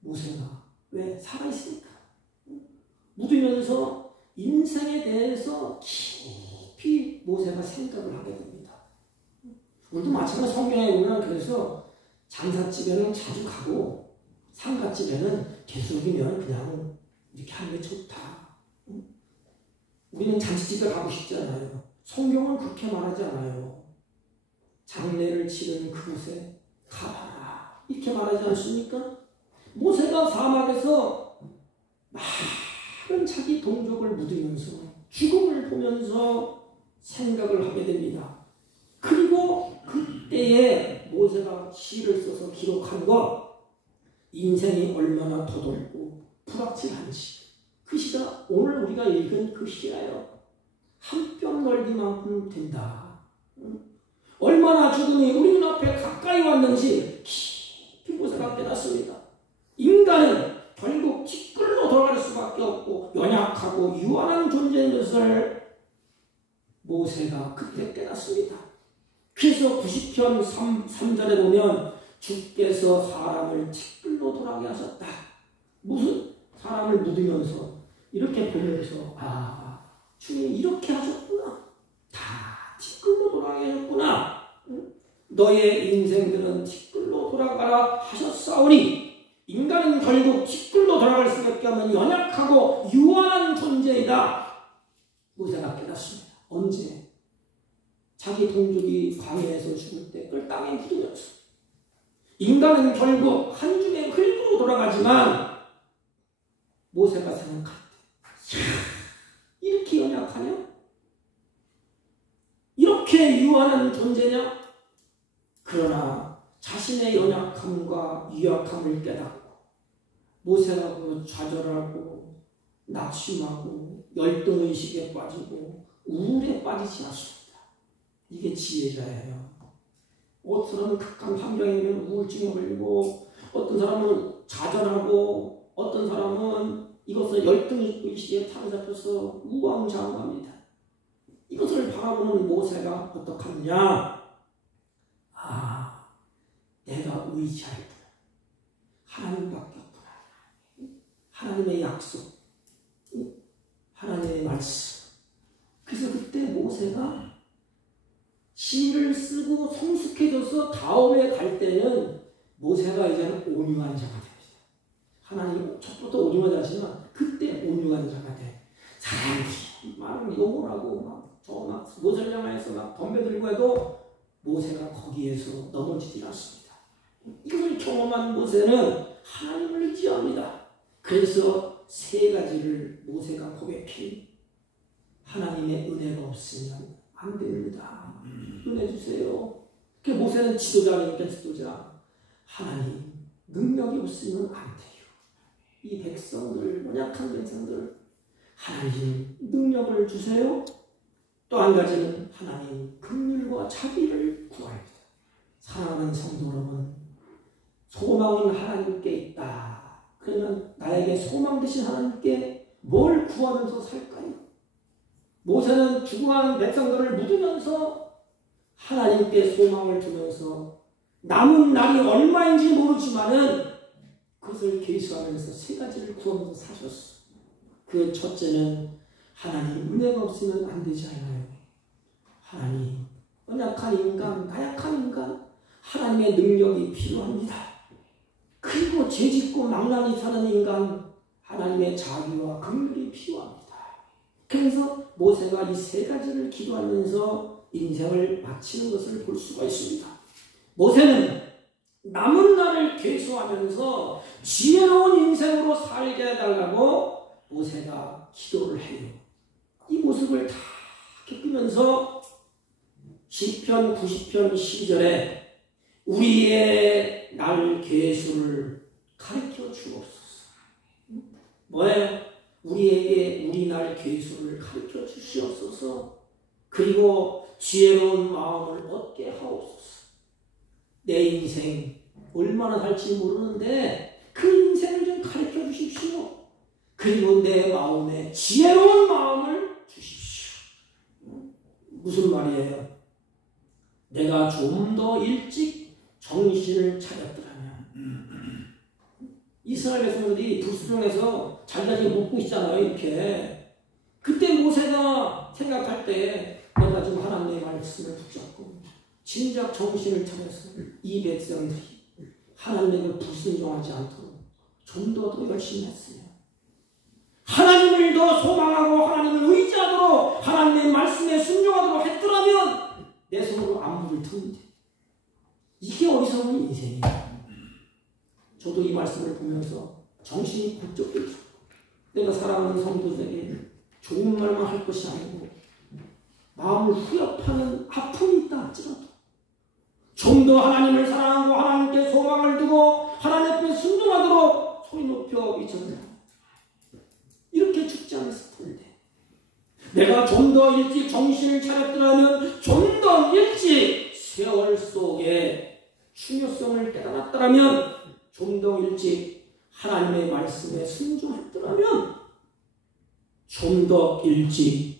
모세가. 왜? 살아있으니까. 묻으면서 인생에 대해서 깊이 모세가 생각을 하게 됩니다. 우리도 마찬가지 성경에 보면 그래서 장사집에는 자주 가고 상가집에는 계속이면 그냥 이렇게 하는 게 좋다. 우리는 잔치집에 가고 싶지 않아요. 성경은 그렇게 말하지 않아요. 장례를 치르는 그곳에 가봐라. 이렇게 말하지 않습니까? 모세가 사막에서 많은 자기 동족을 묻으면서 죽음을 보면서 생각을 하게 됩니다. 그리고 그때에 모세가 시를 써서 기록한 것, 인생이 얼마나 더덥고 불확실한지, 그 시가 오늘 우리가 읽은 그 시가요. 한 뼘 넓이만큼 된다. 얼마나 죽음이 우리 눈앞에 가까이 왔는지 깊이 모세가 깨닫습니다. 인간은 결국 티끌로 돌아갈 수밖에 없고 연약하고 유한한 존재인 것을 모세가 그때 깨닫습니다. 그래서 90편 3절에 보면 주께서 사람을 티끌로 돌아가게 하셨다. 무슨 사람을 묻으면서 이렇게 보면서 주님 이렇게 하셨구나. 다 티끌로 돌아가게 하셨구나. 너의 인생들은 티끌로 돌아가라 하셨사오니 인간은 결국 티끌로 돌아갈 수밖에 없는 연약하고 유한한 존재이다. 모세가 깨닫습니다. 언제? 자기 동족이 광야에서 죽을 때 그걸 땅에 묻으면서 인간은 결국 한 줌의 흙으로 돌아가지만 모세가 생각할 때 이렇게 연약하냐? 이렇게 유한한 존재냐? 그러나 자신의 연약함과 유약함을 깨닫고 모세가 그 좌절하고 낙심하고 열등의식에 빠지고 우울에 빠지지 않습니다. 이게 지혜자예요. 어떤 사람은 극한 환경이면 우울증에 걸리고 어떤 사람은 좌절하고 어떤 사람은 이것을 열등의식에 사로잡혀서 우왕좌왕합니다. 이것을 바라보는 모세가 어떡하느냐? 내가 의지할 뿐 하나님밖에 없구나. 하나님의 약속, 하나님의 말씀. 그래서 그때 모세가 시를 쓰고 성숙해져서 다음에 갈 때는 모세가 이제는 온유한 자가 됩니다. 하나님 첫부터 온유한 자지만 그때 온유한 자가 돼. 사람들이 막 욕을 하고 막 모세를 향해서 막 덤벼들고 해도 모세가 거기에서 넘어지지 않습니다. 이것을 경험한 모세는 하나님을 의지합니다. 그래서 세 가지를 모세가 고백해. 하나님의 은혜가 없으면 안 됩니다. 은혜 주세요. 그 모세는 지도자니까 지도자. 하나님 능력이 없으면 안 돼요. 이 백성들, 연약한 백성들, 하나님 능력을 주세요. 또 한 가지는 하나님 긍휼과 자비를 구합니다. 사랑하는 성도 여러분, 소망은 하나님께 있다. 그러면 나에게 소망 되신 하나님께 뭘 구하면서 살까요? 모세는 죽어가는 백성들을 묻으면서 하나님께 소망을 두면서 남은 날이 얼마인지 모르지만은 그것을 계수하면서 세 가지를 구하면서 사셨어. 그 첫째는 하나님 은혜가 없으면 안 되지 않나요? 하나님 연약한 인간, 나약한 인간, 하나님의 능력이 필요합니다. 그리고 죄짓고 망나니 사는 인간, 하나님의 자비와 긍휼이 필요합니다. 그래서 모세가 이 세 가지를 기도하면서 인생을 마치는 것을 볼 수가 있습니다. 모세는 남은 날을 계수하면서 지혜로운 인생으로 살게 해달라고 모세가 기도를 해요. 이 모습을 다 겪으면서 시편 90편 12절에 우리의 날 계수를 가르쳐 주옵소서. 뭐예요? 우리에게 우리 날 계수를 가르쳐 주시옵소서. 그리고 지혜로운 마음을 얻게 하옵소서. 내 인생 얼마나 살지 모르는데 그 인생을 좀 가르쳐 주십시오. 그리고 내 마음에 지혜로운 마음을 주십시오. 무슨 말이에요? 내가 좀 더 일찍 정신을 차렸더라면 이스라엘 백성들이 불수령에서 자기가 지금 먹고 있잖아요. 이렇게 그 내가 생각할 때 내가 지금 하나님의 말씀을 붙잡고 진작 정신을 차려서 이 백성들이 하나님을 불순종하지 않도록 좀 더 열심히 했어요. 하나님을 더 소망하고 하나님을 의지하도록 하나님의 말씀에 순종하도록 했더라면 내 손으로 안무를 트는데 이게 어리석은 인생이에요. 저도 이 말씀을 보면서 정신이 번쩍 들죠. 내가 사랑하는 성도들에게 좋은 말만 할 것이 아니고 마음을 후협하는 아픔이 있다 할지라도 좀 더 하나님을 사랑하고 하나님께 소망을 두고 하나님 앞에 순종하도록 소리 높여 외쳤다. 이렇게 죽지 않았을 텐데 내가 좀 더 일찍 정신을 차렸더라면 좀 더 일찍 세월 속에 중요성을 깨달았더라면 좀 더 일찍 하나님의 말씀에 순종했더라면 좀 더 일찍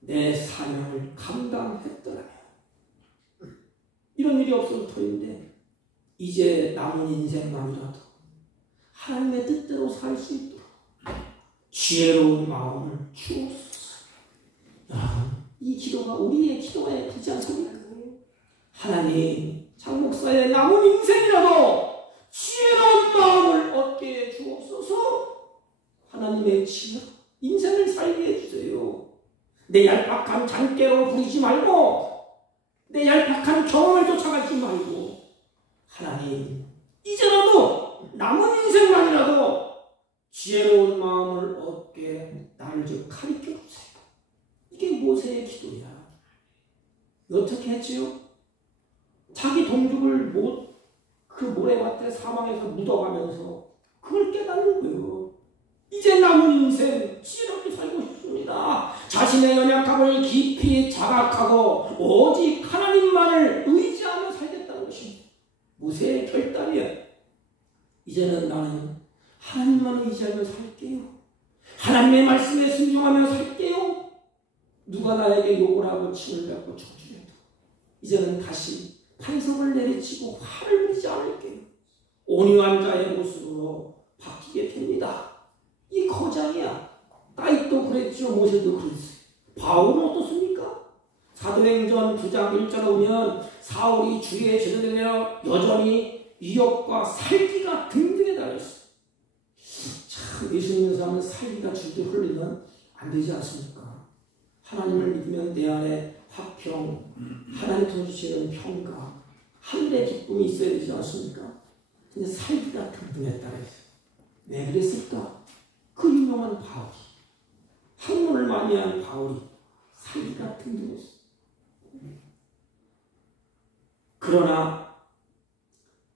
내 사명을 감당했더라면 이런 일이 없을 터인데 이제 남은 인생만이라도 하나님의 뜻대로 살 수 있도록 지혜로운 마음을 주옵소서. 이 기도가 우리의 기도에 되지 않습니까? 하나님, 장 목사의 남은 인생이라도 지혜로운 마음을 얻게 해 주옵소서. 하나님의 지혜로 인생을 살게 해주세요. 내 얄팍한 잔꾀로 부리지 말고 내 얄팍한 경험을 쫓아가지 말고 하나님, 이제라도 남은 인생만이라도 지혜로운 마음을 얻게 나를 좀 가르쳐 주세요. 이게 모세의 기도야. 어떻게 했지요? 자기 동족을 그 모래밭에 사망해서 묻어가면서 그걸 깨닫는 거예요. 이제 남은 인생 지혜롭게 살고 싶습니다. 자신의 연약함을 깊이 자각하고 오직 하나님만을 의지하며 살겠다는 것입니다. 모세의 결단이에요. 이제는 나는 하나님만 의지하며 살게요. 하나님의 말씀에 순종하며 살게요. 누가 나에게 욕을 하고 침을 뱉고 저주해도 이제는 다시 판석을 내리치고 화를 부리지 않을게요. 온유한 자의 모습으로 바뀌게 됩니다. 이 거장이야. 다윗도 그랬죠. 모세도 그랬어요. 바울은 어떻습니까? 사도행전 9장 1절에 보면 사울이 주의 제자되며 여전히 위협과 살기가 등등에 달렸어요. 참 예수님 사람은 살기가 줄줄 흘리면 안 되지 않습니까? 하나님을 믿으면 내 안에 화평, 하나님 주시는 평가, 하늘의 기쁨이 있어야 되지 않습니까? 근데 살기가 등등에 따라있어요. 왜 그랬을까? 그 유명한 바울이, 학문을 많이 한 바울이 살기가 등등했어요. 그러나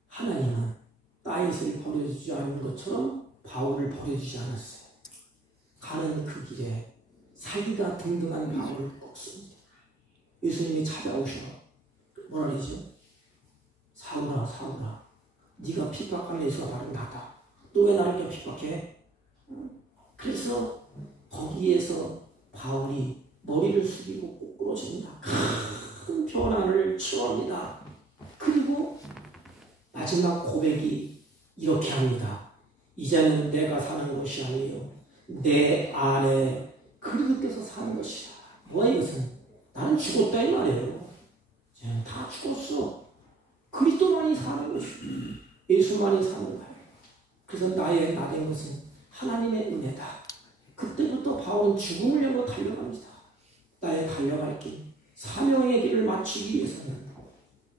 하나님은 다윗을 버려주지 않은 것처럼 바울을 버려주지 않았어요. 가는 그 길에 살기가 등등한 바울을 꺾습니다. 예수님이 찾아오셔 뭐라 그러죠? 사울아 사울아, 네가 핍박하는 예수가 바로 나다. 또 왜 나를 이렇게 핍박해? 그래서 거기에서 바울이 머리를 숙이고 꼬꾸러집니다. 큰 변화를 치료합니다. 그리고 마지막 고백이 이렇게 합니다. 이제는 내가 사는 것이 아니요 내 안에 그리스도께서 사는 것이야. 뭐야 이것은? 나는 죽었다 이 말이에요. 이제는 다 죽었어. 그리스도만이 사는 것이고 예수만이 사는 거예요. 그래서 나의 나된 것은 하나님의 은혜다. 그때부터 바울은 죽음을 향해 달려갑니다. 나의 달려갈 길, 사명의 길을 마치기 위해서는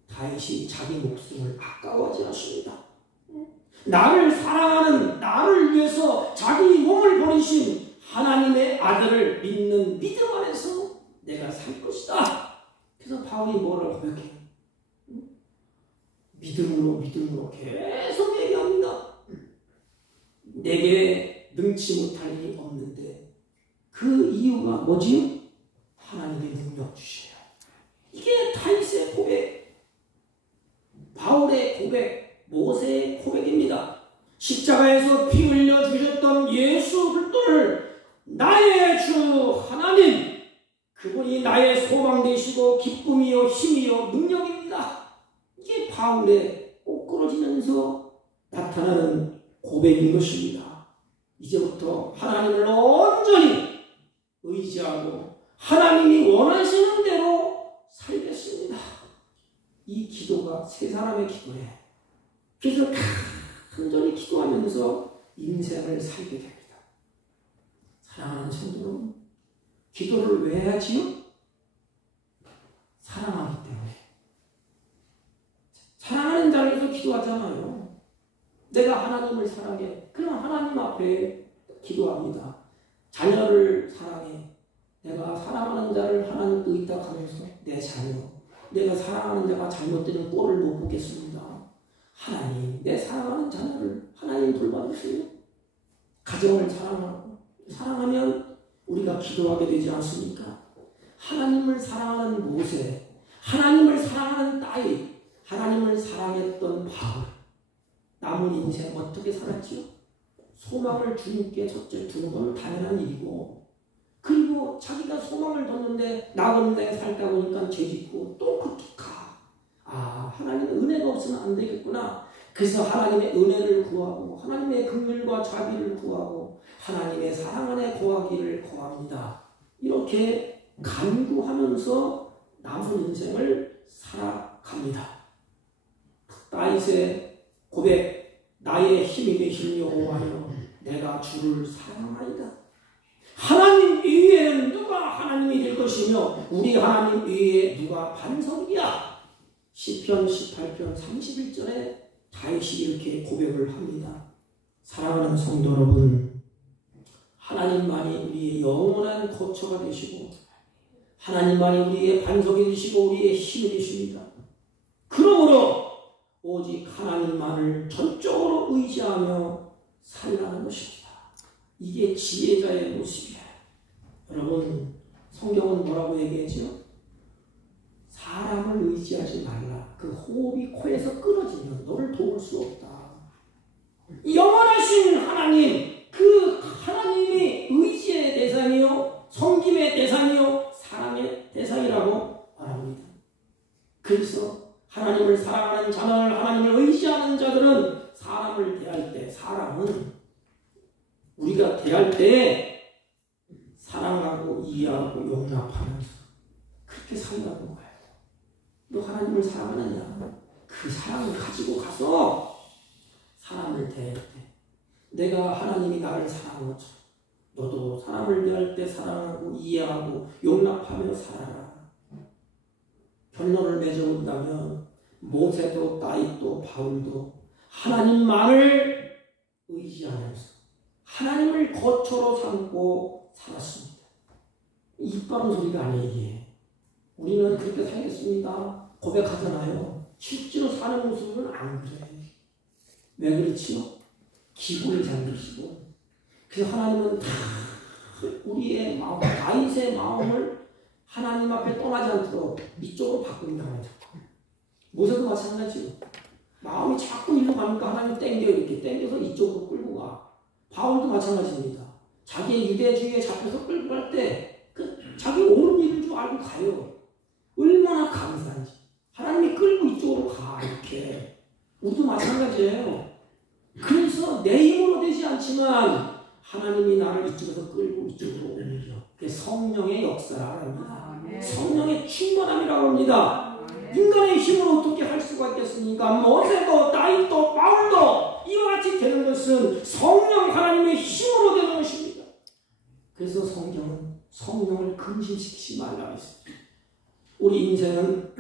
다윗이 자기 목숨을 아까워하지 않습니다. 나를 사랑하는, 나를 위해서 자기 몸을 버리신 하나님의 아들을 믿는 믿음 안에서 내가 살 것이다. 그래서 바울이 뭐를 고백해요? 믿음으로 계속 얘기합니다. 내게 능치 못할 일이 없는데 그 이유가 뭐지? 하나님의 능력 주셔요. 이게 다윗의 고백, 바울의 고백, 모세의 고백입니다. 십자가에서 피 흘려 주셨던 예수 그리스도를 나의 주 하나님, 그분이 나의 소망 되시고 기쁨이요 힘이요 능력입니다. 이게 바울의 꼬꾸러지면서 나타나는 고백인 것입니다. 이제부터 하나님을 온전히 의지하고 하나님이 원하시는 대로 살겠습니다. 이 기도가 세 사람의 기도예요. 그래서 간절히 기도하면서 인생을 살게 됩니다. 사랑하는 성도 여러분, 기도를 왜 하지요? 사랑하기 때문에. 사랑하는 자리에서 기도하잖아요. 내가 하나님을 사랑해. 그럼 하나님 앞에 기도합니다. 자녀를 사랑해. 내가 사랑하는 자를 하나님 의탁하면서 내 자녀, 내가 사랑하는 자가 잘못되는 꼴을 못 보겠습니다. 하나님, 내 사랑하는 자녀를 하나님 돌봐주세요. 가정을 사랑하고 사랑하면 우리가 기도하게 되지 않습니까? 하나님을 사랑하는 모세, 하나님을 사랑하는 다윗, 하나님을 사랑했던 바울, 남은 인생 어떻게 살았지요? 소망을 주님께 첫째 두는 건 당연한 일이고, 그리고 자기가 소망을 뒀는데 남은 인생 살다 보니까 죄짓고 또 가. 하나님의 은혜가 없으면 안 되겠구나. 그래서 하나님의 은혜를 구하고 하나님의 긍휼과 자비를 구하고 하나님의 사랑 안에 거하기를 구합니다. 이렇게 간구하면서 남은 인생을 살아갑니다. 다윗의 고백, 나의 힘이 되신 여호와여, 내가 주를 사랑하리다. 하나님 위에는 누가 하나님이 될 것이며 우리 하나님 위에 누가 반석이야. 시편 18편 31절에 다윗이 이렇게 고백을 합니다. 사랑하는 성도 여러분, 하나님만이 우리의 영원한 거처가 되시고 하나님만이 우리의 반석이 되시고 우리의 힘이 되십니다. 그러므로 오직 하나님만을 전적으로 의지하며 살라는 것입니다. 이게 지혜자의 모습이에요. 여러분, 성경은 뭐라고 얘기했죠? 사람을 의지하지 말라. 그 호흡이 코에서 끊어지면 너를 도울 수 없다. 영원하신 하나님, 그 하나님이 의지의 대상이요, 섬김의 대상이요, 사랑의 대상이라고 말합니다. 그래서 하나님을 사랑하는 자들, 하나님을 의지하는 자들은 사람을 대할 때, 사람은 우리가 대할 때 사랑하고 이해하고 용납하면서 그렇게 살라는 거예요. 너 하나님을 사랑하느냐? 그 사랑을 가지고 가서 사람을 대할 때 내가 하나님이 나를 사랑한 것처럼 너도 사람을 대할 때 사랑하고 이해하고 용납하며 살아라. 결론을 맺어본다면 모세도 다윗도 바울도 하나님만을 의지하면서 하나님을 거처로 삼고 살았습니다. 입 바른 소리가 아니에요. 이게. 우리는 그렇게 살겠습니다 고백하잖아요. 실제로 사는 모습은 안 그래. 왜 그렇지요? 기분이 잠기시고. 그래서 하나님은 다 우리의 마음, 다윗의 마음을 하나님 앞에 떠나지 않도록 이쪽으로 바꾼다. 모세도 마찬가지요. 마음이 자꾸 일로 가니까 하나님 땡겨, 이렇게 땡겨서 이쪽으로 끌고 가. 바울도 마찬가지입니다. 자기의 유대주의에 잡혀서 끌고 갈 때 자기 옳은 일인 줄 알고 가요. 얼마나 감사한지. 하나님이 끌고 이쪽으로 가, 이렇게. 우리도 마찬가지예요. 그래서 내 힘으로 되지 않지만 하나님이 나를 이쪽에서 끌고 이쪽으로 옮겨. 그게 성령의 역사라고 합니다. 성령의 충만함이라고 합니다. 인간의 힘으로 어떻게 할 수가 있겠습니까? 모세도 다윗도 바울도 이와 같이 되는 것은 성령 하나님의 힘으로 되는 것입니다. 그래서 성경은 성령을 근심시키지 말라고 했습니다. 우리 인생은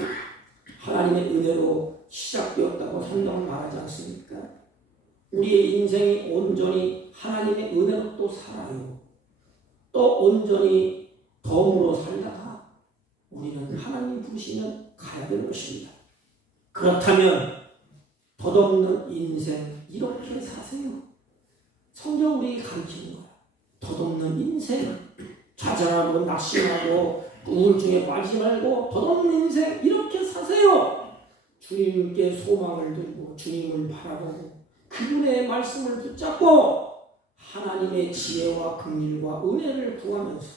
하나님의 은혜로 시작되었다고 성경은 말하지 않습니까? 우리의 인생이 온전히 하나님의 은혜로 또 살아요. 또 온전히 덤으로 살다가 우리는 하나님 부르시면 가야 되는 것입니다. 그렇다면 덧없는 인생 이렇게 사세요. 성경 우리에게 가르치는 거야. 덧없는 인생, 좌절하고 낙심하고 우울증에 빠지지 말고 덧없는 인생 이렇게 사세요. 주님께 소망을 두고 주님을 바라보고 그분의 말씀을 붙잡고 하나님의 지혜와 긍휼과 은혜를 구하면서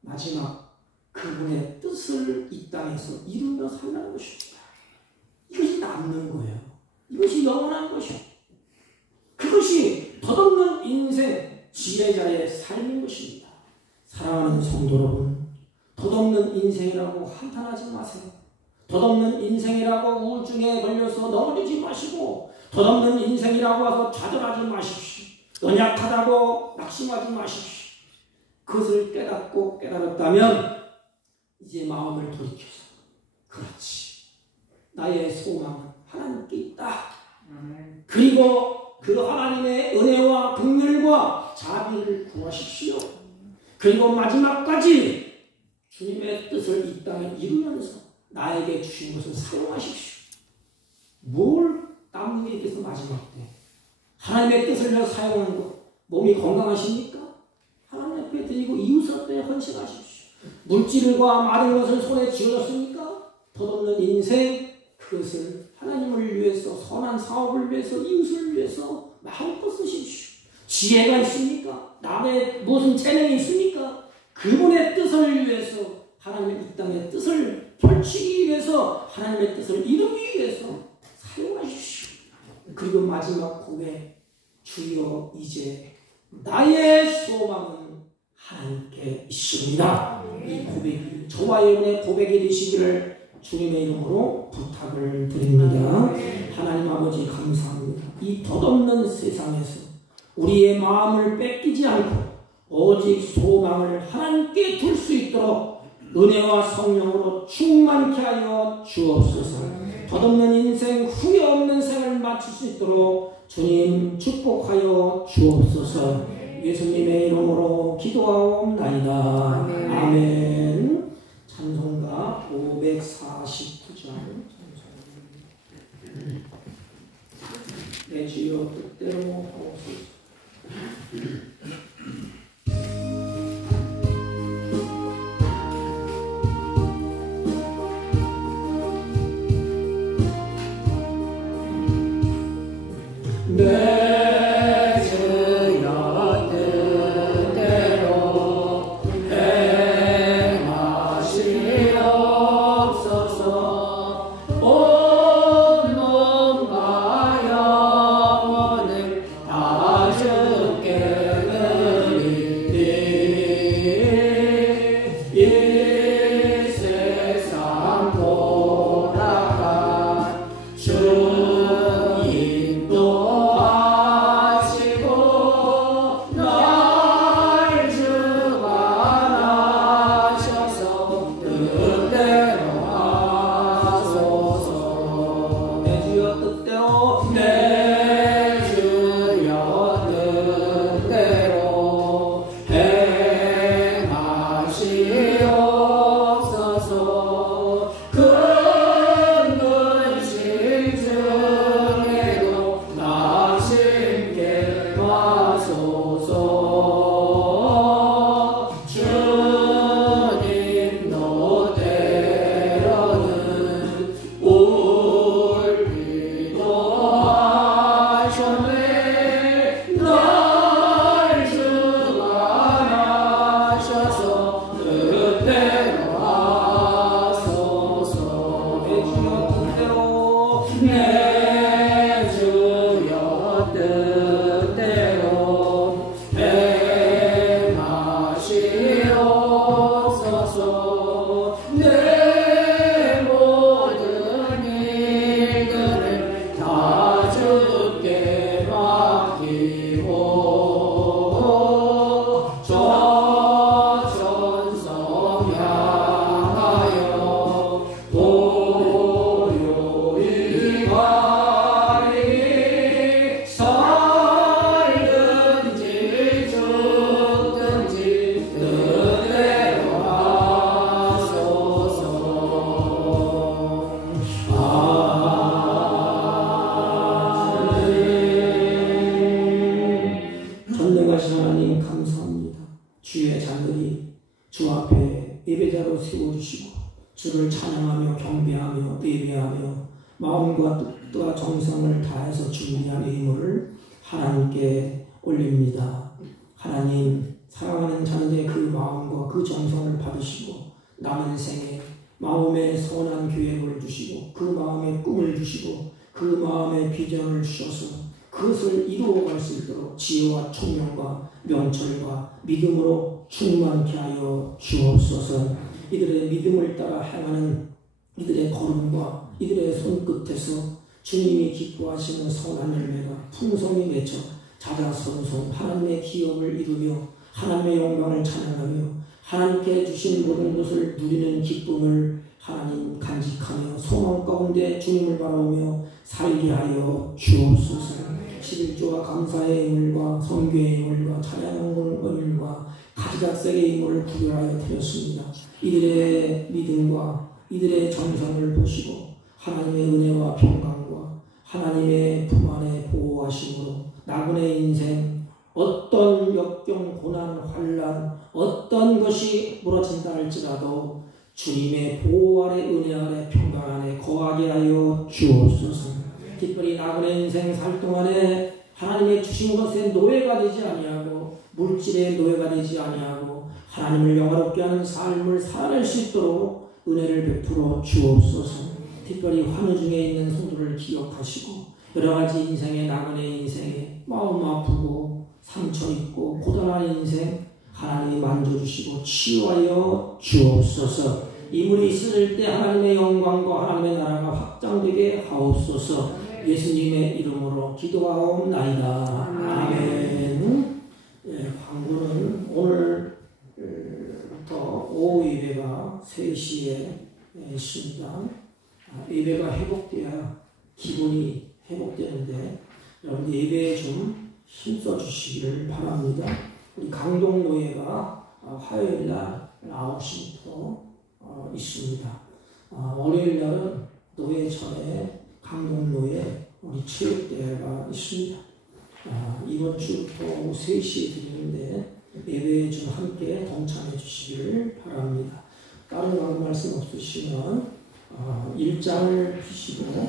마지막 그분의 뜻을 이 땅에서 이루며 살라는 것입니다. 이것이 남는 거예요. 이것이 영원한 것이에요. 그것이 덧없는 인생 지혜자의 삶인 것입니다. 사랑하는 성도 여러분, 덧없는 인생이라고 한탄하지 마세요. 덧없는 인생이라고 우울증에 걸려서 넘어지지 마시고, 덧없는 인생이라고 해서 좌절하지 마십시오. 연약하다고 낙심하지 마십시오. 그것을 깨닫고 깨달았다면 이제 마음을 돌이켜서, 그렇지, 나의 소망은 하나님께 있다. 그리고 그 하나님의 은혜와 긍휼과 자비를 구하십시오. 그리고 마지막까지 주님의 뜻을 이 땅에 이루면서 나에게 주신 것을 사용하십시오. 뭘 남는 게 있겠어? 마지막 때 하나님의 뜻을 위해서 사용하는 것. 몸이 건강하십니까? 하나님 앞에 드리고 이웃 앞에 헌신하십시오. 물질과 많은 것을 손에 쥐어졌습니까? 덧없는 인생, 그것을 하나님을 위해서, 선한 사업을 위해서, 이웃을 위해서 마음껏 쓰십시오. 지혜가 있습니까? 남의 무슨 재능이 있습니까? 그분의 뜻을 위해서, 하나님의 이 땅의 뜻을 펼치기 위해서, 하나님의 뜻을 이루기 위해서 사용하십시오. 그리고 마지막 고백, 주여 이제 나의 소망은 하나님께 있습니다. 이 고백이 저와 여러분의 고백이 되시기를 주님의 이름으로 부탁을 드립니다. 하나님 아버지 감사합니다. 이 덧없는 세상에서 우리의 마음을 뺏기지 않고 오직 소망을 하나님께 둘 수 있도록 은혜와 성령으로 충만케 하여 주옵소서. 덧없는 인생, 후회 없는 생을 마칠 수 있도록 주님 축복하여 주옵소서. 예수님의 이름으로 기도하옵나이다. 아멘. 찬송가 549장. 내 주여 뜻대로 하옵소서. 내 주여 뜻대로 행하시옵소서. 온 몸과 영혼을 다 주께 드리니 이 세상 돌아간 주님도 주를 찬양하며 경배하며 예배하며 마음과 뜻과 정성을 다해서 준비한 예물을 하나님께 올립니다. 하나님, 사랑하는 자녀의 그 마음과 그 정성을 받으시고 남은 생에 마음의 선한 계획을 주시고 그 마음의 꿈을 주시고 그 마음의 비전을 주셔서 그것을 이루어갈 수 있도록 지혜와 총명과 명철과 믿음으로 충만케 하여 주옵소서. 이들의 믿음을 따라 행하는 이들의 걸음과 이들의 손끝에서 주님이 기뻐하시는 선한 열매가 풍성히 맺혀 자자손손 하나님의 기업을 이루며 하나님의 영광을 찬양하며 하나님께 주신 모든 것을 누리는 기쁨을 하나님 간직하며 소망 가운데 주님을 바라보며 살게 하여 주옵소서. 11조와 감사의 인물과 선교의 인물과 찬양의 인물과 가지각색의 인물을 구별하여 드렸습니다. 이들의 믿음과 이들의 정성을 보시고 하나님의 은혜와 평강과 하나님의 품 안에 보호하심으로 나그네 인생 어떤 역경 고난 환난 어떤 것이 무너진다 할지라도 주님의 보호 아래 은혜 아래 평강 안에 거하게 하여 주옵소서. 특별히 나그네 인생 살 동안에 하나님의 주신 것에 노예가 되지 아니하고 물질의 노예가 되지 아니하고 하나님을 영화롭게 하는 삶을 살아낼 수 있도록 은혜를 베풀어 주옵소서. 특별히 환우 중에 있는 성도를 기억하시고 여러가지 인생의 나그네 인생에 마음 아프고 상처 있고 고단한 인생 하나님이 만져주시고 치유하여 주옵소서. 이물이 있을 때 하나님의 영광과 하나님의 나라가 확장되게 하옵소서. 예수님의 이름으로 기도하옵나이다. 아멘. 예, 광고는 오늘부터 오후 예배가 3시에 있습니다. 예배가 회복돼야 기분이 회복되는데 여러분 예배에 좀 힘써 주시기를 바랍니다. 우리 강동노예가 화요일날 9시부터 있습니다. 월요일날은 노예천에 강동노예 우리 체육대회가 있습니다. 이번 주부터 오후 3시에 드리는데 예배에 좀 함께 동참해 주시기를 바랍니다. 다른 강의 말씀 없으시면 1장을 피시고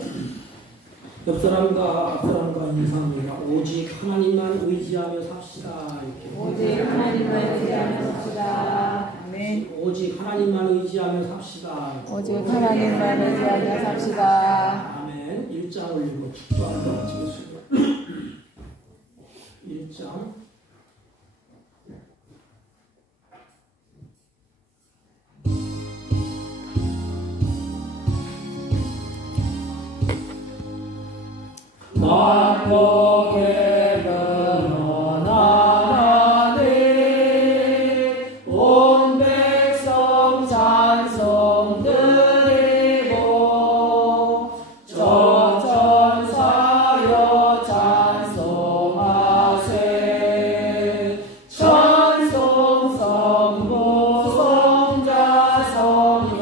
옆 사람과 앞 사람과 인사합니다. 오직 하나님만 의지하며 삽시다. 이렇게. 오직 하나님만 의지하며 삽시다. 아멘. 오직 하나님만 의지하며 삽시다. 오직 하나님만 의지하며 삽시다. 아멘. 1장을 읽고 축도하도록 하겠습니다. 1장. 만복에는 원하나니 온 백성 찬송 드리고 저천사여 찬송하세. 찬송 성부 성자 성령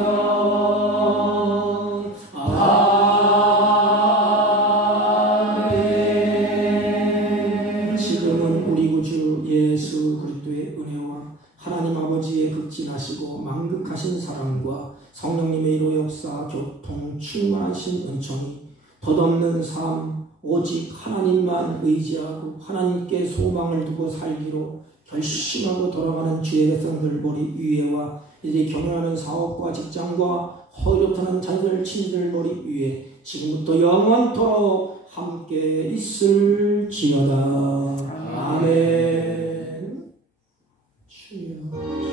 극진하시고 만극하신 사랑과 성령님의 이로 역사 교통 충만하신 은총이 덧없는 삶 오직 하나님만 의지하고 하나님께 소망을 두고 살기로 결심하고 돌아가는 주의 백성들 머리 위에와 이들이 경영하는 사업과 직장과 허위롭다는 자녀들 친들 머리 위에 지금부터 영원토록 함께 있을지어다. 아멘. 주여.